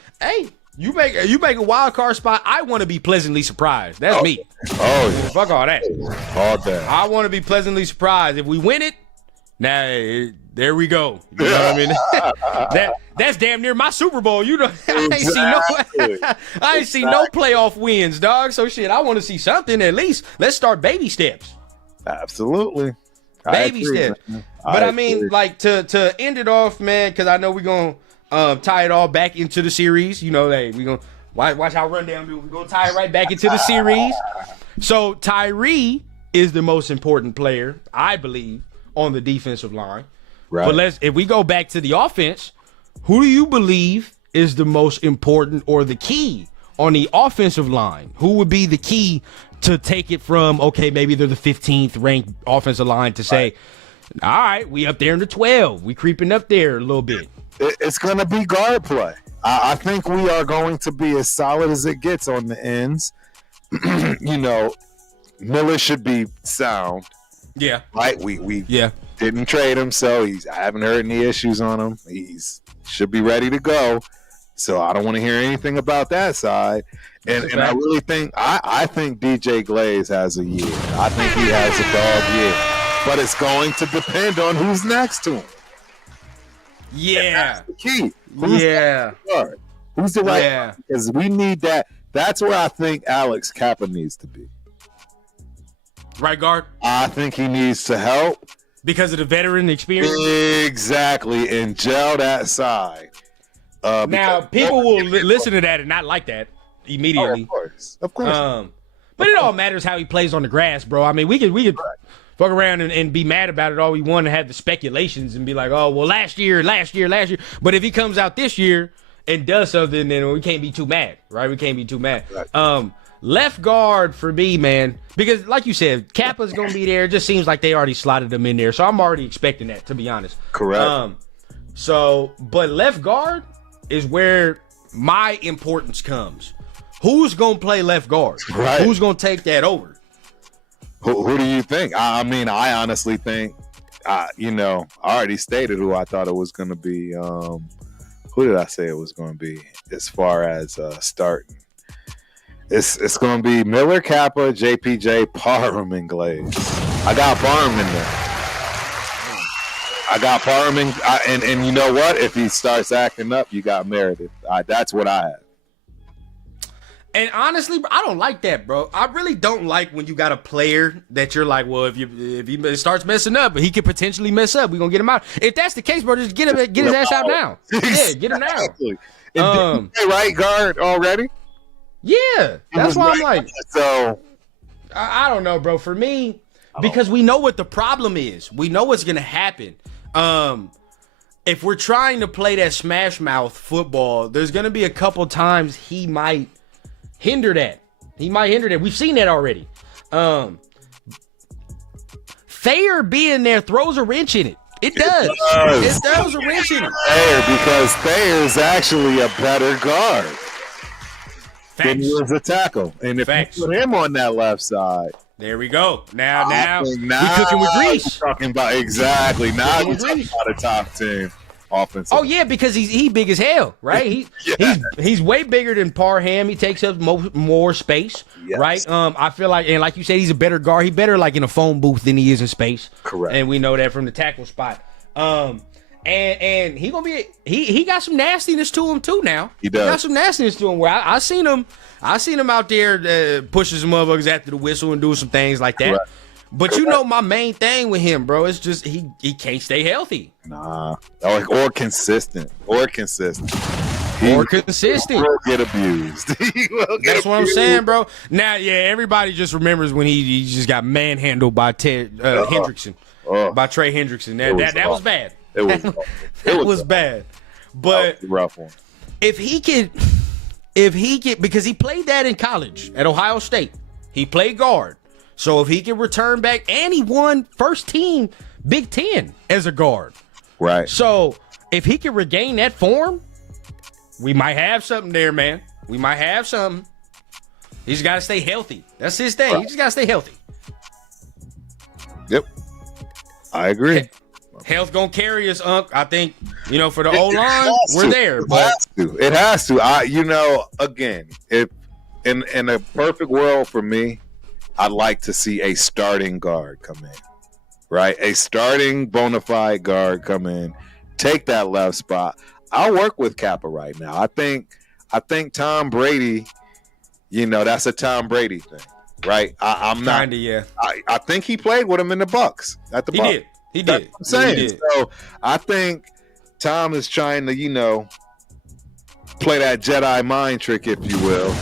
you make a wild card spot. I want to be pleasantly surprised. That's me. Oh yeah. Fuck all that. All day. I want to be pleasantly surprised if we win it. Now. There we go. You know what I mean? That's damn near my Super Bowl. You know, I ain't seen no playoff wins, dog. So shit, I want to see something at least. Let's start baby steps. Absolutely. Baby steps. But I mean, like to end it off, man, because I know we're gonna tie it all back into the series. You know, we gonna watch how rundown do. We're gonna tie it right back into the series. So Tyree is the most important player, I believe, on the defensive line. Right. But if we go back to the offense, who do you believe is the most important or the key on the offensive line? Who would be the key to take it from, okay, maybe they're the 15th ranked offensive line to say, all right, we up there in the 12. We creeping up there a little bit. It's going to be guard play. I think we are going to be as solid as it gets on the ends. You know, Miller should be sound. Yeah. Right? We didn't trade him, so I haven't heard any issues on him. Should be ready to go. So I don't want to hear anything about that side. And I really think I think DJ Glaze has a year. I think he has a dog year. But it's going to depend on who's next to him. Yeah. That's the key. Who's the right? Yeah. Because we need that. That's where I think Alex Kappa needs to be. Right guard? I think he needs to help. Because of the veteran experience? Exactly. And gel that side. Now, people will listen to that and not like that immediately. Oh, of course. But it all matters how he plays on the grass, bro. I mean, we could fuck around and be mad about it all we want and have the speculations and be like, oh, well, last year. But if he comes out this year and does something, then we can't be too mad, right? We can't be too mad. Right. Left guard for me, man, because like you said, Kappa's going to be there. It just seems like they already slotted him in there. So I'm already expecting that, to be honest. Correct. But left guard is where my importance comes. Who's going to play left guard? Right. Who's going to take that over? Who do you think? I mean, I honestly think, I already stated who I thought it was going to be. Who did I say it was going to be as far as starting? It's going to be Miller, Kappa, JPJ, Parham, and Glaze. I got Parham in there. I got Parham and you know what? If he starts acting up, you got Meredith. That's what I have. And honestly, I don't like that, bro. I really don't like when you got a player that you're like, well, if he starts messing up, he could potentially mess up. We're going to get him out. If that's the case, bro, just get his ass out now. Yeah, get him now. Right guard already? Yeah, that's why I'm like. So I don't know, bro. For me, because we know what the problem is. We know what's gonna happen. If we're trying to play that smash mouth football, there's gonna be a couple times he might hinder that. We've seen that already. Thayer being there throws a wrench in it. It does. It throws a wrench in it. Thayer, because Thayer's actually a better guard than he was a tackle. And if you put him on that left side, there we go. Now we're cooking with grease. Talking about exactly. Now we're talking about a top 10 offensive. Oh yeah, because he big as hell, right? He's way bigger than Parham. He takes up more space, right? I feel like, and like you said, he's a better guard. He's better like in a phone booth than he is in space. Correct. And we know that from the tackle spot. And he gonna be he got some nastiness to him too now. He does. Got some nastiness to him where I seen him out there pushing some motherfuckers after the whistle and doing some things like that. Correct. But you know my main thing with him, bro, it's just he can't stay healthy. Nah. Or consistent. He will get abused. That's what I'm saying, bro. Now, yeah, everybody just remembers when he just got manhandled by Hendrickson. By Trey Hendrickson. That was bad. It was It was bad. But that was a rough one. if he could, because he played that in college at Ohio State. He played guard. So if he can return back, and he won first team Big Ten as a guard. Right. So if he can regain that form, we might have something there, man. We might have something. He's got to stay healthy. That's his thing. He just got to stay healthy. Yep. I agree. Health gonna carry us, Unc. I think, for the O-line, we're there. It has to. Again, if in a perfect world for me, I'd like to see a starting guard come in, right? A starting bona fide guard come in, take that left spot. I'll work with Kappa right now. I think Tom Brady, that's a Tom Brady thing, right? I'm not. Kinda, yeah. I think he played with him in the Bucks at the Bucks. He did. I'm saying. He did. So I think Tom is trying to, play that Jedi mind trick, if you will.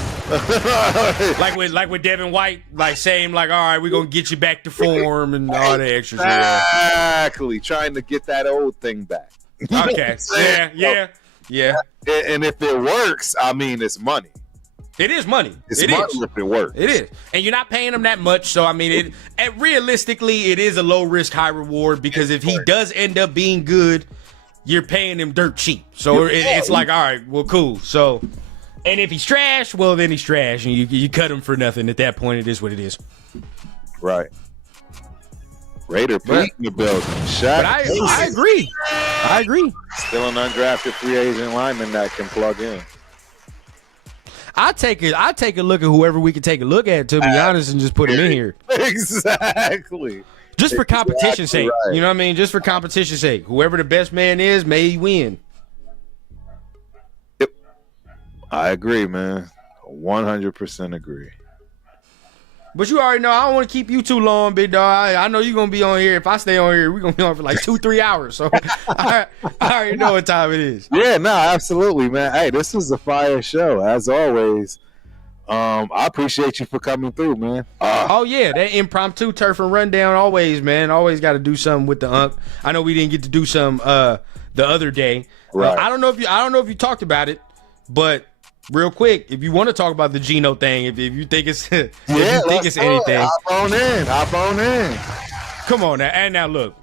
like with Devin White, like saying all right, we're gonna get you back to form and all that extra shit. Exactly. Trying to get that old thing back. Okay. Yeah. And if it works, it's money. It is money. It's money if it works. It is. And you're not paying him that much. So, realistically, it is a low risk, high reward because if he does end up being good, you're paying him dirt cheap. So, it's like, all right, well, cool. So, and if he's trash, well, then he's trash. And you cut him for nothing. At that point, it is what it is. Right. Raider Pete in the building. But I agree. Still an undrafted free agent lineman that can plug in. I take a look at whoever we can take a look at, to be honest, and just put him in here. Exactly. Just for competition's sake. Right. You know what I mean? Just for competition's sake. Whoever the best man is, may he win. Yep. I agree, man. 100% agree. But you already know I don't want to keep you too long, big dog. I know you're going to be on here. If I stay on here, we're going to be on for like 2-3 hours. So I already know what time it is. Yeah, no, absolutely, man. Hey, this was a fire show, as always. I appreciate you for coming through, man. Oh, yeah, that impromptu turf and rundown always, man. Always got to do something with the Unc. I know we didn't get to do some the other day. Right. I don't know if you talked about it, but real quick, if you want to talk about the Geno thing, if you think it's anything. Hop on in. Come on now. And now look,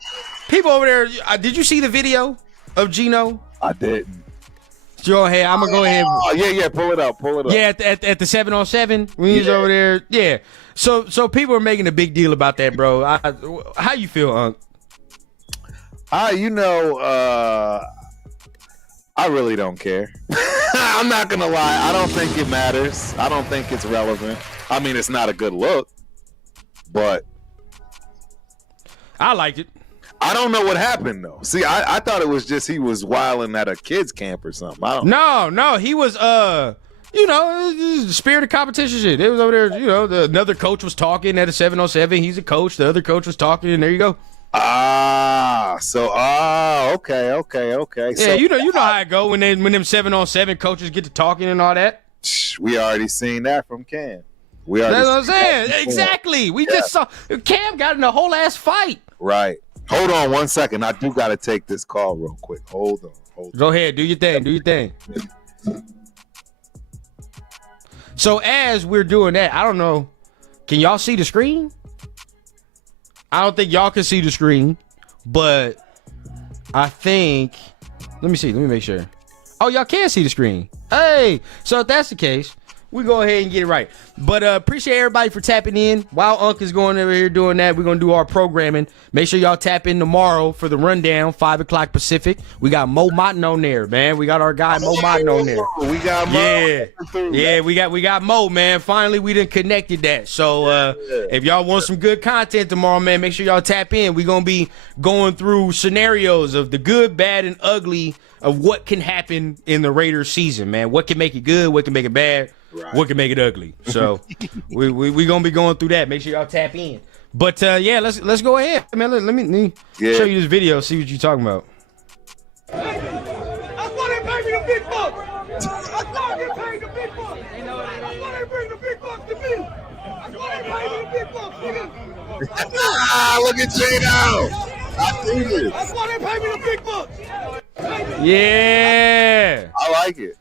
people over there, did you see the video of Geno? I didn't. Go ahead. I'm gonna go ahead. Oh yeah, pull it up. Yeah, at the 7-on-7 when he's over there. Yeah. So people are making a big deal about that, bro. How you feel, Unc? I really don't care. I'm not gonna lie. I don't think it matters. I don't think it's relevant. It's not a good look, but I liked it. I don't know what happened though. See, I thought it was just he was wilding at a kids camp or something. No, he was spirit of competition shit. It was over there, another coach was talking at a 7-on-7. He's a coach. The other coach was talking, and there you go. Okay. Yeah, so, you know how it go when them 7-on-7 coaches get to talking and all that. We already seen that from Cam. We are. That's what I'm saying. Exactly. We just saw Cam got in a whole ass fight. Right. Hold on 1 second. I do got to take this call real quick. Hold on. Go ahead. Do your thing. So as we're doing that, I don't know. Can y'all see the screen? I don't think y'all can see the screen, but I think. Let me see. Let me make sure. Oh, y'all can see the screen. Hey, so if that's the case, we go ahead and get it right. But appreciate everybody for tapping in. While Unc is going over here doing that, we're going to do our programming. Make sure y'all tap in tomorrow for the rundown, 5 o'clock Pacific. We got Mo Motton on there, man. We got our guy Mo Motton on there. We got Mo. Yeah, we got Mo, man. Finally, we done connected that. So if y'all want some good content tomorrow, man, make sure y'all tap in. We're going to be going through scenarios of the good, bad, and ugly of what can happen in the Raiders season, man. What can make it good, what can make it bad. Right. What can make it ugly? So we gonna be going through that. Make sure y'all tap in. But yeah, let's go ahead, man. Let me show you this video. See what you're talking about. That's why they pay me the big bucks. That's why they pay the big bucks. That's why they bring the big bucks to me. That's why they pay me the big bucks, nigga. Look at Jado. I see this. That's why they pay me the big bucks. Yeah, I like it.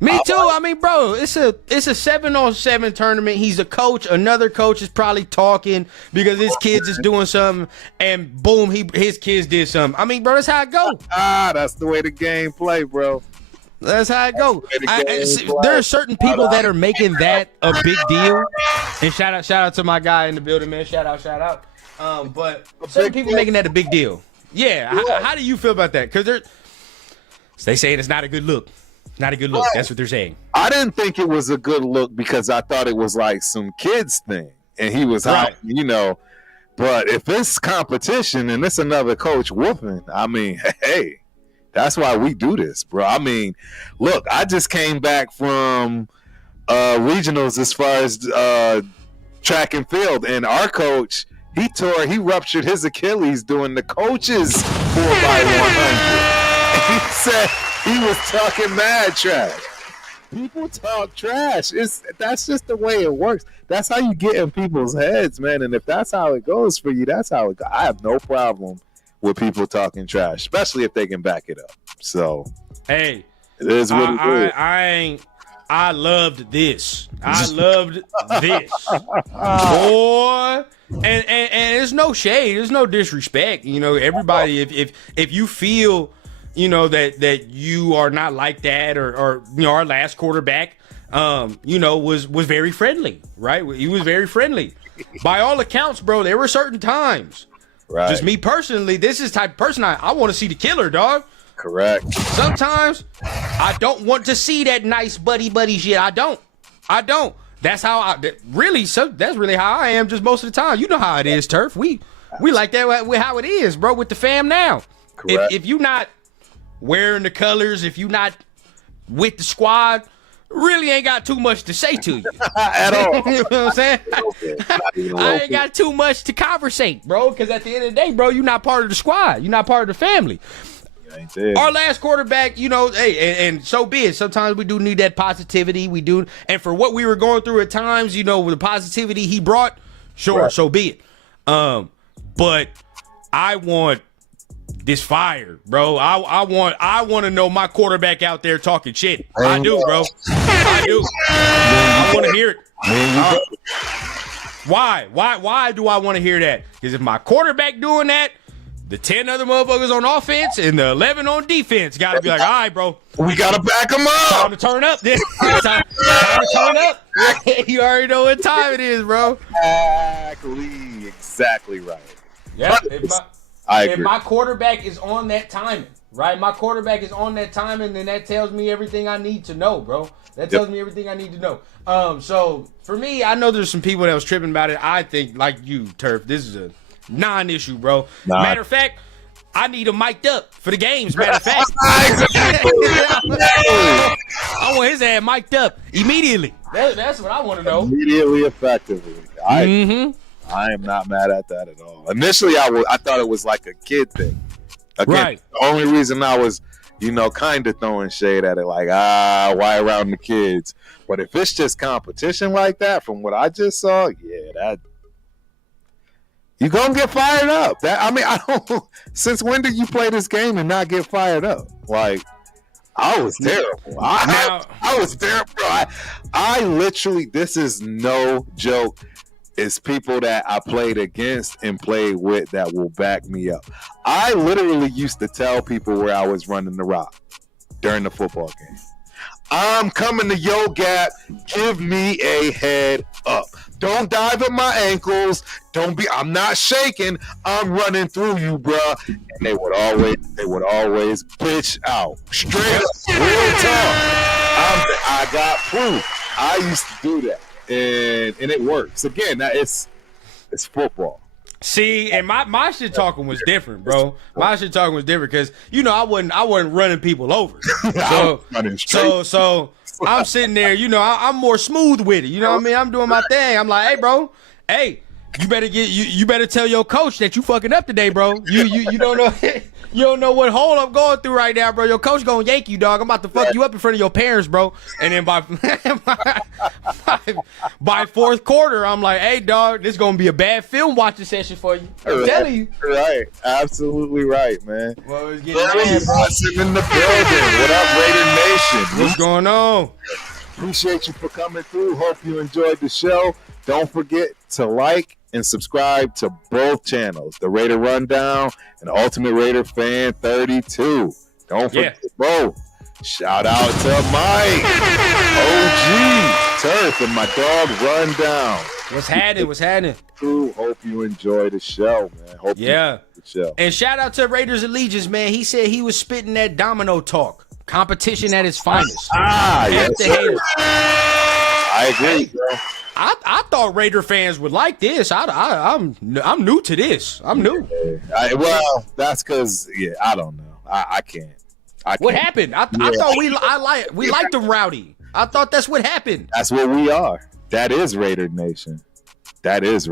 Me too. I mean, bro, it's a 7-on-7 tournament. He's a coach. Another coach is probably talking because his kids is doing something, and boom, his kids did something. I mean, bro, that's how it go. That's the way the game play, bro. That's how it go. There are certain people that are making that a big deal. And shout out to my guy in the building, man. Shout out. But certain people making that a big deal. Yeah. How do you feel about that? Because they saying it's not a good look. Not a good look. That's what they're saying. I didn't think it was a good look because I thought it was like some kids thing, and he was out, you know. But if it's competition and it's another coach whooping, I mean, hey, that's why we do this, bro. I mean, look, I just came back from regionals as far as track and field, and our coach, he ruptured his Achilles doing the coaches 4x100. He said he was talking mad trash. People talk trash. That's just the way it works. That's how you get in people's heads, man. And if that's how it goes for you, that's how it goes. I have no problem with people talking trash, especially if they can back it up. So, hey, it is what it is. I loved this. Boy. And there's no shade. There's no disrespect. You know, everybody, if you feel, you know, that you are not like that, or you know, our last quarterback, you know, was very friendly, right? He was very friendly. By all accounts, bro, there were certain times. Right. Just me personally, this is the type of person I want to see the killer, dog. Correct. Sometimes I don't want to see that nice buddy shit. I don't. That's how that's really how I am just most of the time. You know how it is, Turf. We like that with how it is, bro, with the fam now. Correct. If you not wearing the colors, if you not with the squad, really ain't got too much to say to you. At all. You know what I'm saying? I ain't got too much to conversate, bro, because at the end of the day, bro, you're not part of the squad. You're not part of the family. Our last quarterback, you know, hey, and so be it. Sometimes we do need that positivity. We do. And for what we were going through at times, you know, with the positivity he brought, sure, right. So be it. But I want this fire, bro. I want to know my quarterback out there talking shit. I do, bro. I do. I want to hear it. Why do I want to hear that? Because if my quarterback doing that, the 10 other motherfuckers on offense and the 11 on defense got to be like, all right, bro. We got to back them up. Time to turn up. Time to turn up. You already know what time it is, bro. Exactly right. Yeah. If I agree. my quarterback is on that timing, right? My quarterback is on that timing, then that tells me everything I need to know, bro. That tells me everything I need to know. So for me, I know there's some people that was tripping about it. I think, like you, Turf, this is a non-issue, bro. Nah. Matter of fact, I need him mic'd up for the games. Matter of fact, I want his ass mic'd up immediately. That's what I want to know. Immediately, effectively. I am not mad at that at all. Initially, I thought it was like a kid thing. Again, right. The only reason I was kind of throwing shade at it, like, why around the kids? But if it's just competition like that, from what I just saw, that you gonna get fired up. I don't. Since when did you play this game and not get fired up? Like, I was terrible. I was terrible. I literally, this is no joke. It's people that I played against and played with that will back me up. I literally used to tell people where I was running the rock during the football game. I'm coming to your gap. Give me a head up. Don't dive at my ankles. I'm not shaking. I'm running through you, bruh. And they would always bitch out. Straight up, real talk. I got proof. I used to do that. And it works. Again, it's football. See, and my shit talking was different, bro. My shit talking was different because I wasn't running people over. So I'm sitting there, I'm more smooth with it. You know what I mean? I'm doing my thing. I'm like, hey, bro, you better tell your coach that you fucking up today, bro. You don't know. You don't know what hole I'm going through right now, bro. Your coach gonna yank you, dog. I'm about to fuck you up in front of your parents, bro. And then by fourth quarter, I'm like, hey, dog, this is gonna be a bad film watching session for you. I'm telling you. Right. Absolutely right, man. Well, it's getting bad, bro. In the building. What up, Raider Nation? What's going on? Appreciate you for coming through. Hope you enjoyed the show. Don't forget to like and subscribe to both channels, the Raider Rundown and Ultimate Raider Fan 32. Don't forget both. Shout out to Mike, OG, Turf, and my dog Rundown. What's happening? Hope you enjoy the show, man. Hope you enjoy the show. And shout out to Raiders Allegiance, man. He said he was spitting that domino talk. Competition at its finest. Yes, I agree, bro. I thought Raider fans would like this. I'm new to this. I'm new. Well, that's because I don't know. I can't. What happened? I thought we liked them rowdy. I thought that's what happened. That's what we are. That is Raider Nation. It's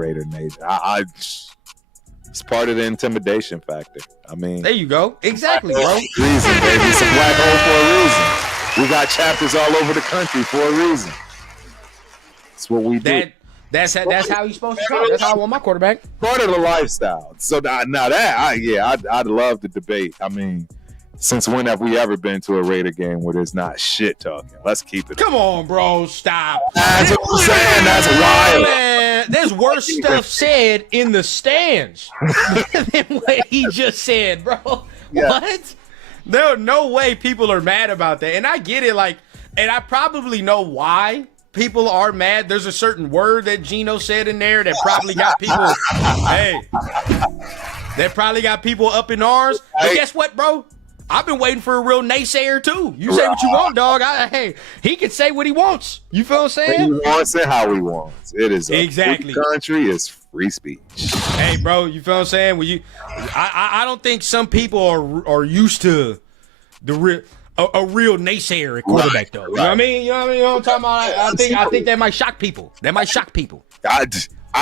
part of the intimidation factor. I mean, there you go. Exactly, bro. Reason, baby. It's a black hole for a reason. We got chapters all over the country for a reason. That's what we do. That's how he's supposed to talk. That's how I want my quarterback. Part of the lifestyle. So now I'd love to debate. I mean, since when have we ever been to a Raider game where there's not shit talking? Let's keep it. Come on, bro. Stop. That's what I'm saying. That's wild. Man, there's worse stuff said in the stands than what he just said, bro. Yeah. What? There's no way people are mad about that. And I get it, and I probably know why people are mad. There's a certain word that Gino said in there that probably got people, that probably got people up in arms. But guess what, bro? I've been waiting for a real naysayer too. You say what you want, dog. He can say what he wants. You feel what I'm saying? He wants it how he wants. It is exactly. Free country is free speech. Hey, bro, you feel what I'm saying? When I don't think some people are used to the real. A real naysayer at quarterback, though. You know what I mean? You know what I'm talking about? I think that might shock people. I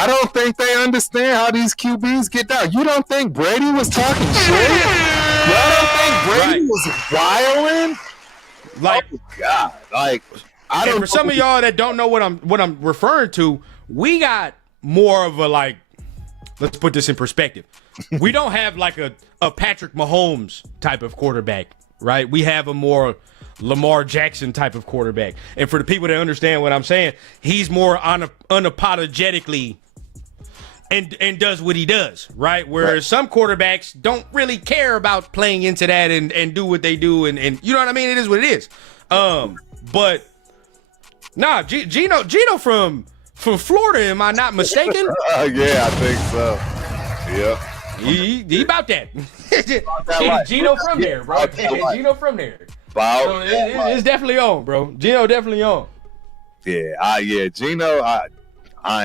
don't think they understand how these QBs get down. You don't think Brady was talking shit? You don't think Brady was wilding? Oh God! I don't. For some of y'all that don't know what I'm referring to, we got more of a let's put this in perspective. We don't have a Patrick Mahomes type of quarterback. Right, we have a more Lamar Jackson type of quarterback, and for the people that understand what I'm saying, he's more unapologetically and does what he does, right? Whereas some quarterbacks don't really care about playing into that and do what they do, and you know what I mean. It is what it is. But nah, Gino from Florida, am I not mistaken? Yeah, I think so. Yep. He about that. Gino from there, bro. Gino from there. So it's definitely on, bro. Gino definitely on. Yeah, Gino, I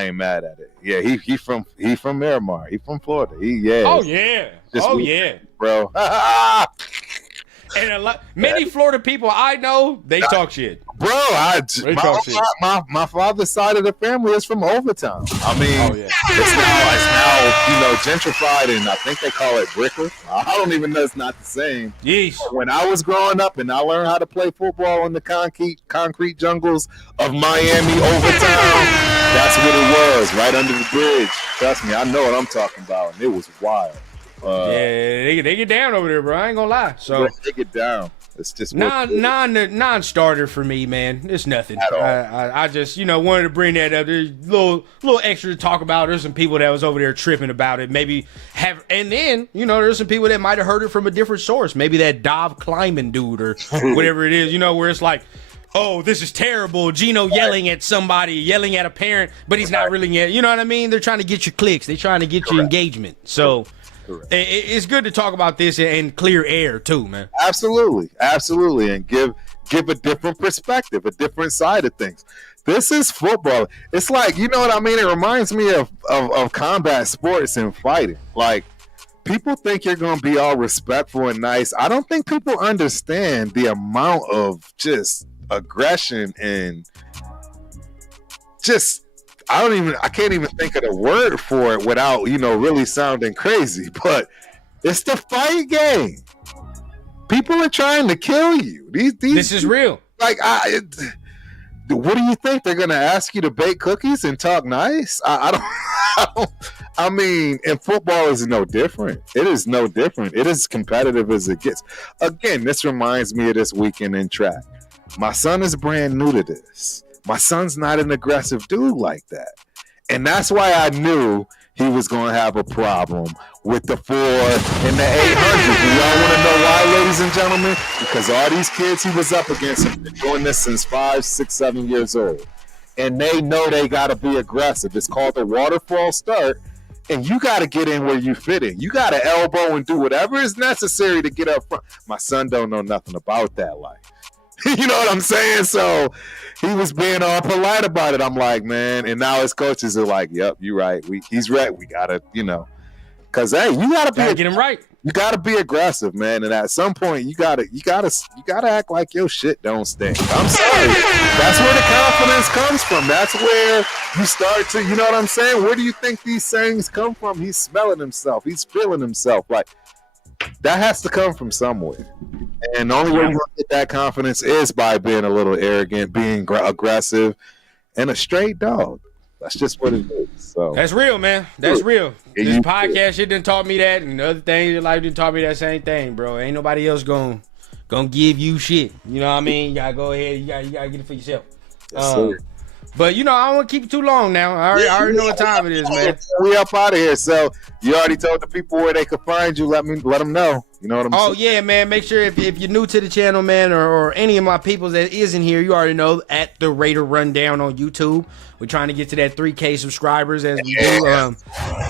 ain't mad at it. Yeah, he from Miramar. He from Florida. Oh yeah. Bro. And many Florida people I know, they talk shit. Bro, They talk shit. my father's side of the family is from Overtown. I mean, Oh, yeah. it's now gentrified, and I think they call it Bricker. I don't even know, it's not the same. Yeesh. When I was growing up and I learned how to play football in the concrete jungles of Miami, Overtown, that's what it was, right under the bridge. Trust me, I know what I'm talking about, and it was wild. Yeah, they get down over there, bro. I ain't gonna lie. So they get down. It's just non-starter for me, man. It's nothing. I just wanted to bring that up. There's a little extra to talk about. There's some people that was over there tripping about it. Maybe and then there's some people that might have heard it from a different source. Maybe that Dov Kleiman dude or whatever it is. Where it's like, oh, this is terrible. Gino yelling at somebody, yelling at a parent, but he's not really yelling. You know what I mean? They're trying to get your clicks. They're trying to get your engagement. So. It's good to talk about this and clear air too, man. Absolutely, and give a different perspective, a different side of things. This is football. It's like, you know what I mean? It reminds me of combat sports and fighting. Like, people think you're going to be all respectful and nice. I don't think people understand the amount of just aggression and just. I can't even think of the word for it without, really sounding crazy, but it's the fight game. People are trying to kill you. This is real. Like, what do you think? They're going to ask you to bake cookies and talk nice? I mean, and football is no different. It is no different. It is competitive as it gets. Again, this reminds me of this weekend in track. My son is brand new to this. My son's not an aggressive dude like that. And that's why I knew he was going to have a problem with the 4 and the 800. Do y'all want to know why, ladies and gentlemen? Because all these kids he was up against have been doing this since 5, 6, 7 years old. And they know they got to be aggressive. It's called the waterfall start. And you got to get in where you fit in. You got to elbow and do whatever is necessary to get up front. My son don't know nothing about that life. You know what I'm saying? So he was being all polite about it. I'm like, man. And now his coaches are like, yep, you're right. He's right. We got to, because, hey, you got to get him right. You got to be aggressive, man. And at some point, you got to act like your shit don't stink. I'm sorry. That's where the confidence comes from. That's where you start to, you know what I'm saying? Where do you think these sayings come from? He's smelling himself. He's feeling himself. Like, that has to come from somewhere. And the only way you're going to get that confidence is by being a little arrogant, being aggressive, and a straight dog. That's just what it is. So that's real, man. That's real. This podcast shit done taught me that, and other things in life done taught me that same thing, bro. Ain't nobody else gonna give you shit. You know what I mean? You gotta go ahead. You gotta get it for yourself. Yes, sir. But I don't want to keep it too long now. I already know what time it is, man. We up out of here. So you already told the people where they could find you. Let them know. You know what I'm saying? Oh, yeah, man. Make sure if you're new to the channel, man, or any of my people that isn't here, you already know, at the Raider Rundown on YouTube. We're trying to get to that 3K subscribers as we do.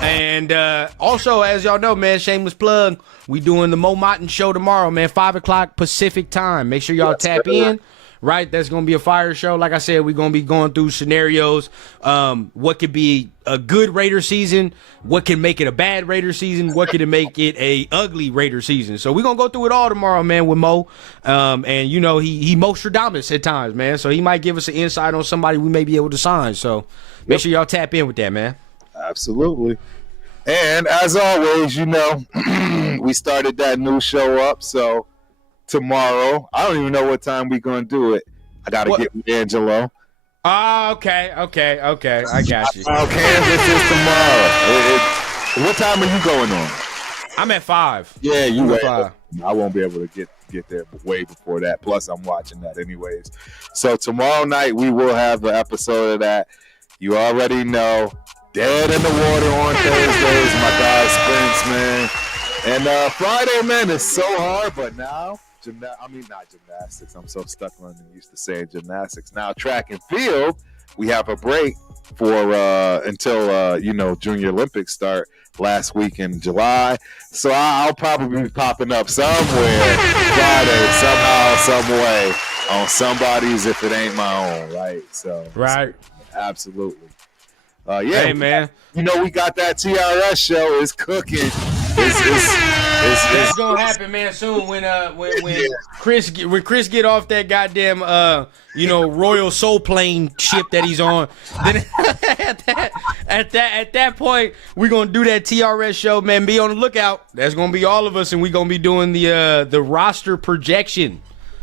And also, as y'all know, man, shameless plug, we doing the Mo Motton show tomorrow, man, 5 o'clock Pacific time. Make sure y'all tap in. Right, that's gonna be a fire show. Like I said, we're gonna be going through scenarios. What could be a good Raider season? What can make it a bad Raider season? What could make it a ugly Raider season? So we're gonna go through it all tomorrow, man, with Mo. And he Mostradamus at times, man. So he might give us an insight on somebody we may be able to sign. So make sure y'all tap in with that, man. Absolutely. And as always, we started that new show up, so. Tomorrow, I don't even know what time we're gonna do it. I gotta get with Angelo. Oh, okay. I got you. Kansas is tomorrow. What time are you going on? I'm at 5. Yeah, you at 5. I won't be able to get there way before that. Plus, I'm watching that anyways. So tomorrow night we will have an episode of that. You already know. Dead in the water on Thursdays, my guy Spence, man. And Friday, man, is so hard, but now. Not gymnastics. I'm so stuck on used to saying gymnastics. Now track and field, we have a break for until Junior Olympics start last week in July. So I'll probably be popping up somewhere Friday, somehow, some way on somebody's if it ain't my own, right? So right, absolutely. Hey, man. We got that TRS show is cooking. That's gonna happen, man, soon when Chris get off that goddamn Royal Soul Plane ship that he's on. Then at that point, we're gonna do that TRS show, man. Be on the lookout. That's gonna be all of us, and we're gonna be doing the roster projection.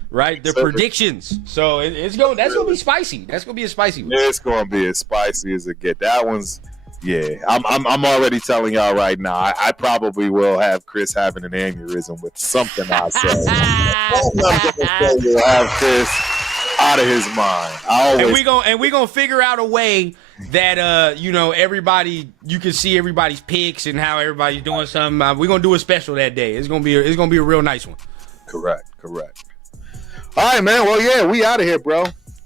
Right, the predictions. So that's gonna be spicy. That's gonna be a spicy one. It's gonna be as spicy as it get. That one's I'm already telling y'all right now. I probably will have Chris having an aneurysm with something I say. I'm gonna say you'll have Chris out of his mind. And we gonna figure out a way that everybody, you can see everybody's picks and how everybody's doing something. We're gonna do a special that day. It's gonna be a real nice one. Correct. All right, man. Well, yeah, we out of here, bro.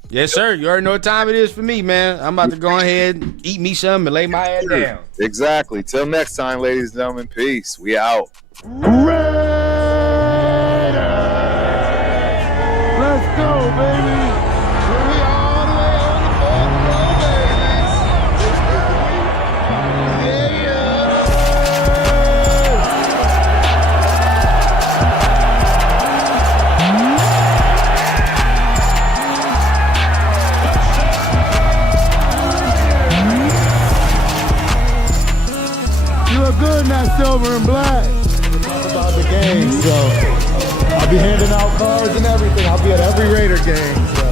Yes, sir. You already know what time it is for me, man. I'm about to go ahead, eat me some, and lay my head down. Exactly. Till next time, ladies and gentlemen. Peace. We out. Raiders! Let's go, baby! We all the way on the fourth row, baby! You look good in that silver and black. About the game, so I'll be handing out cards and everything. I'll be at every Raider game. So.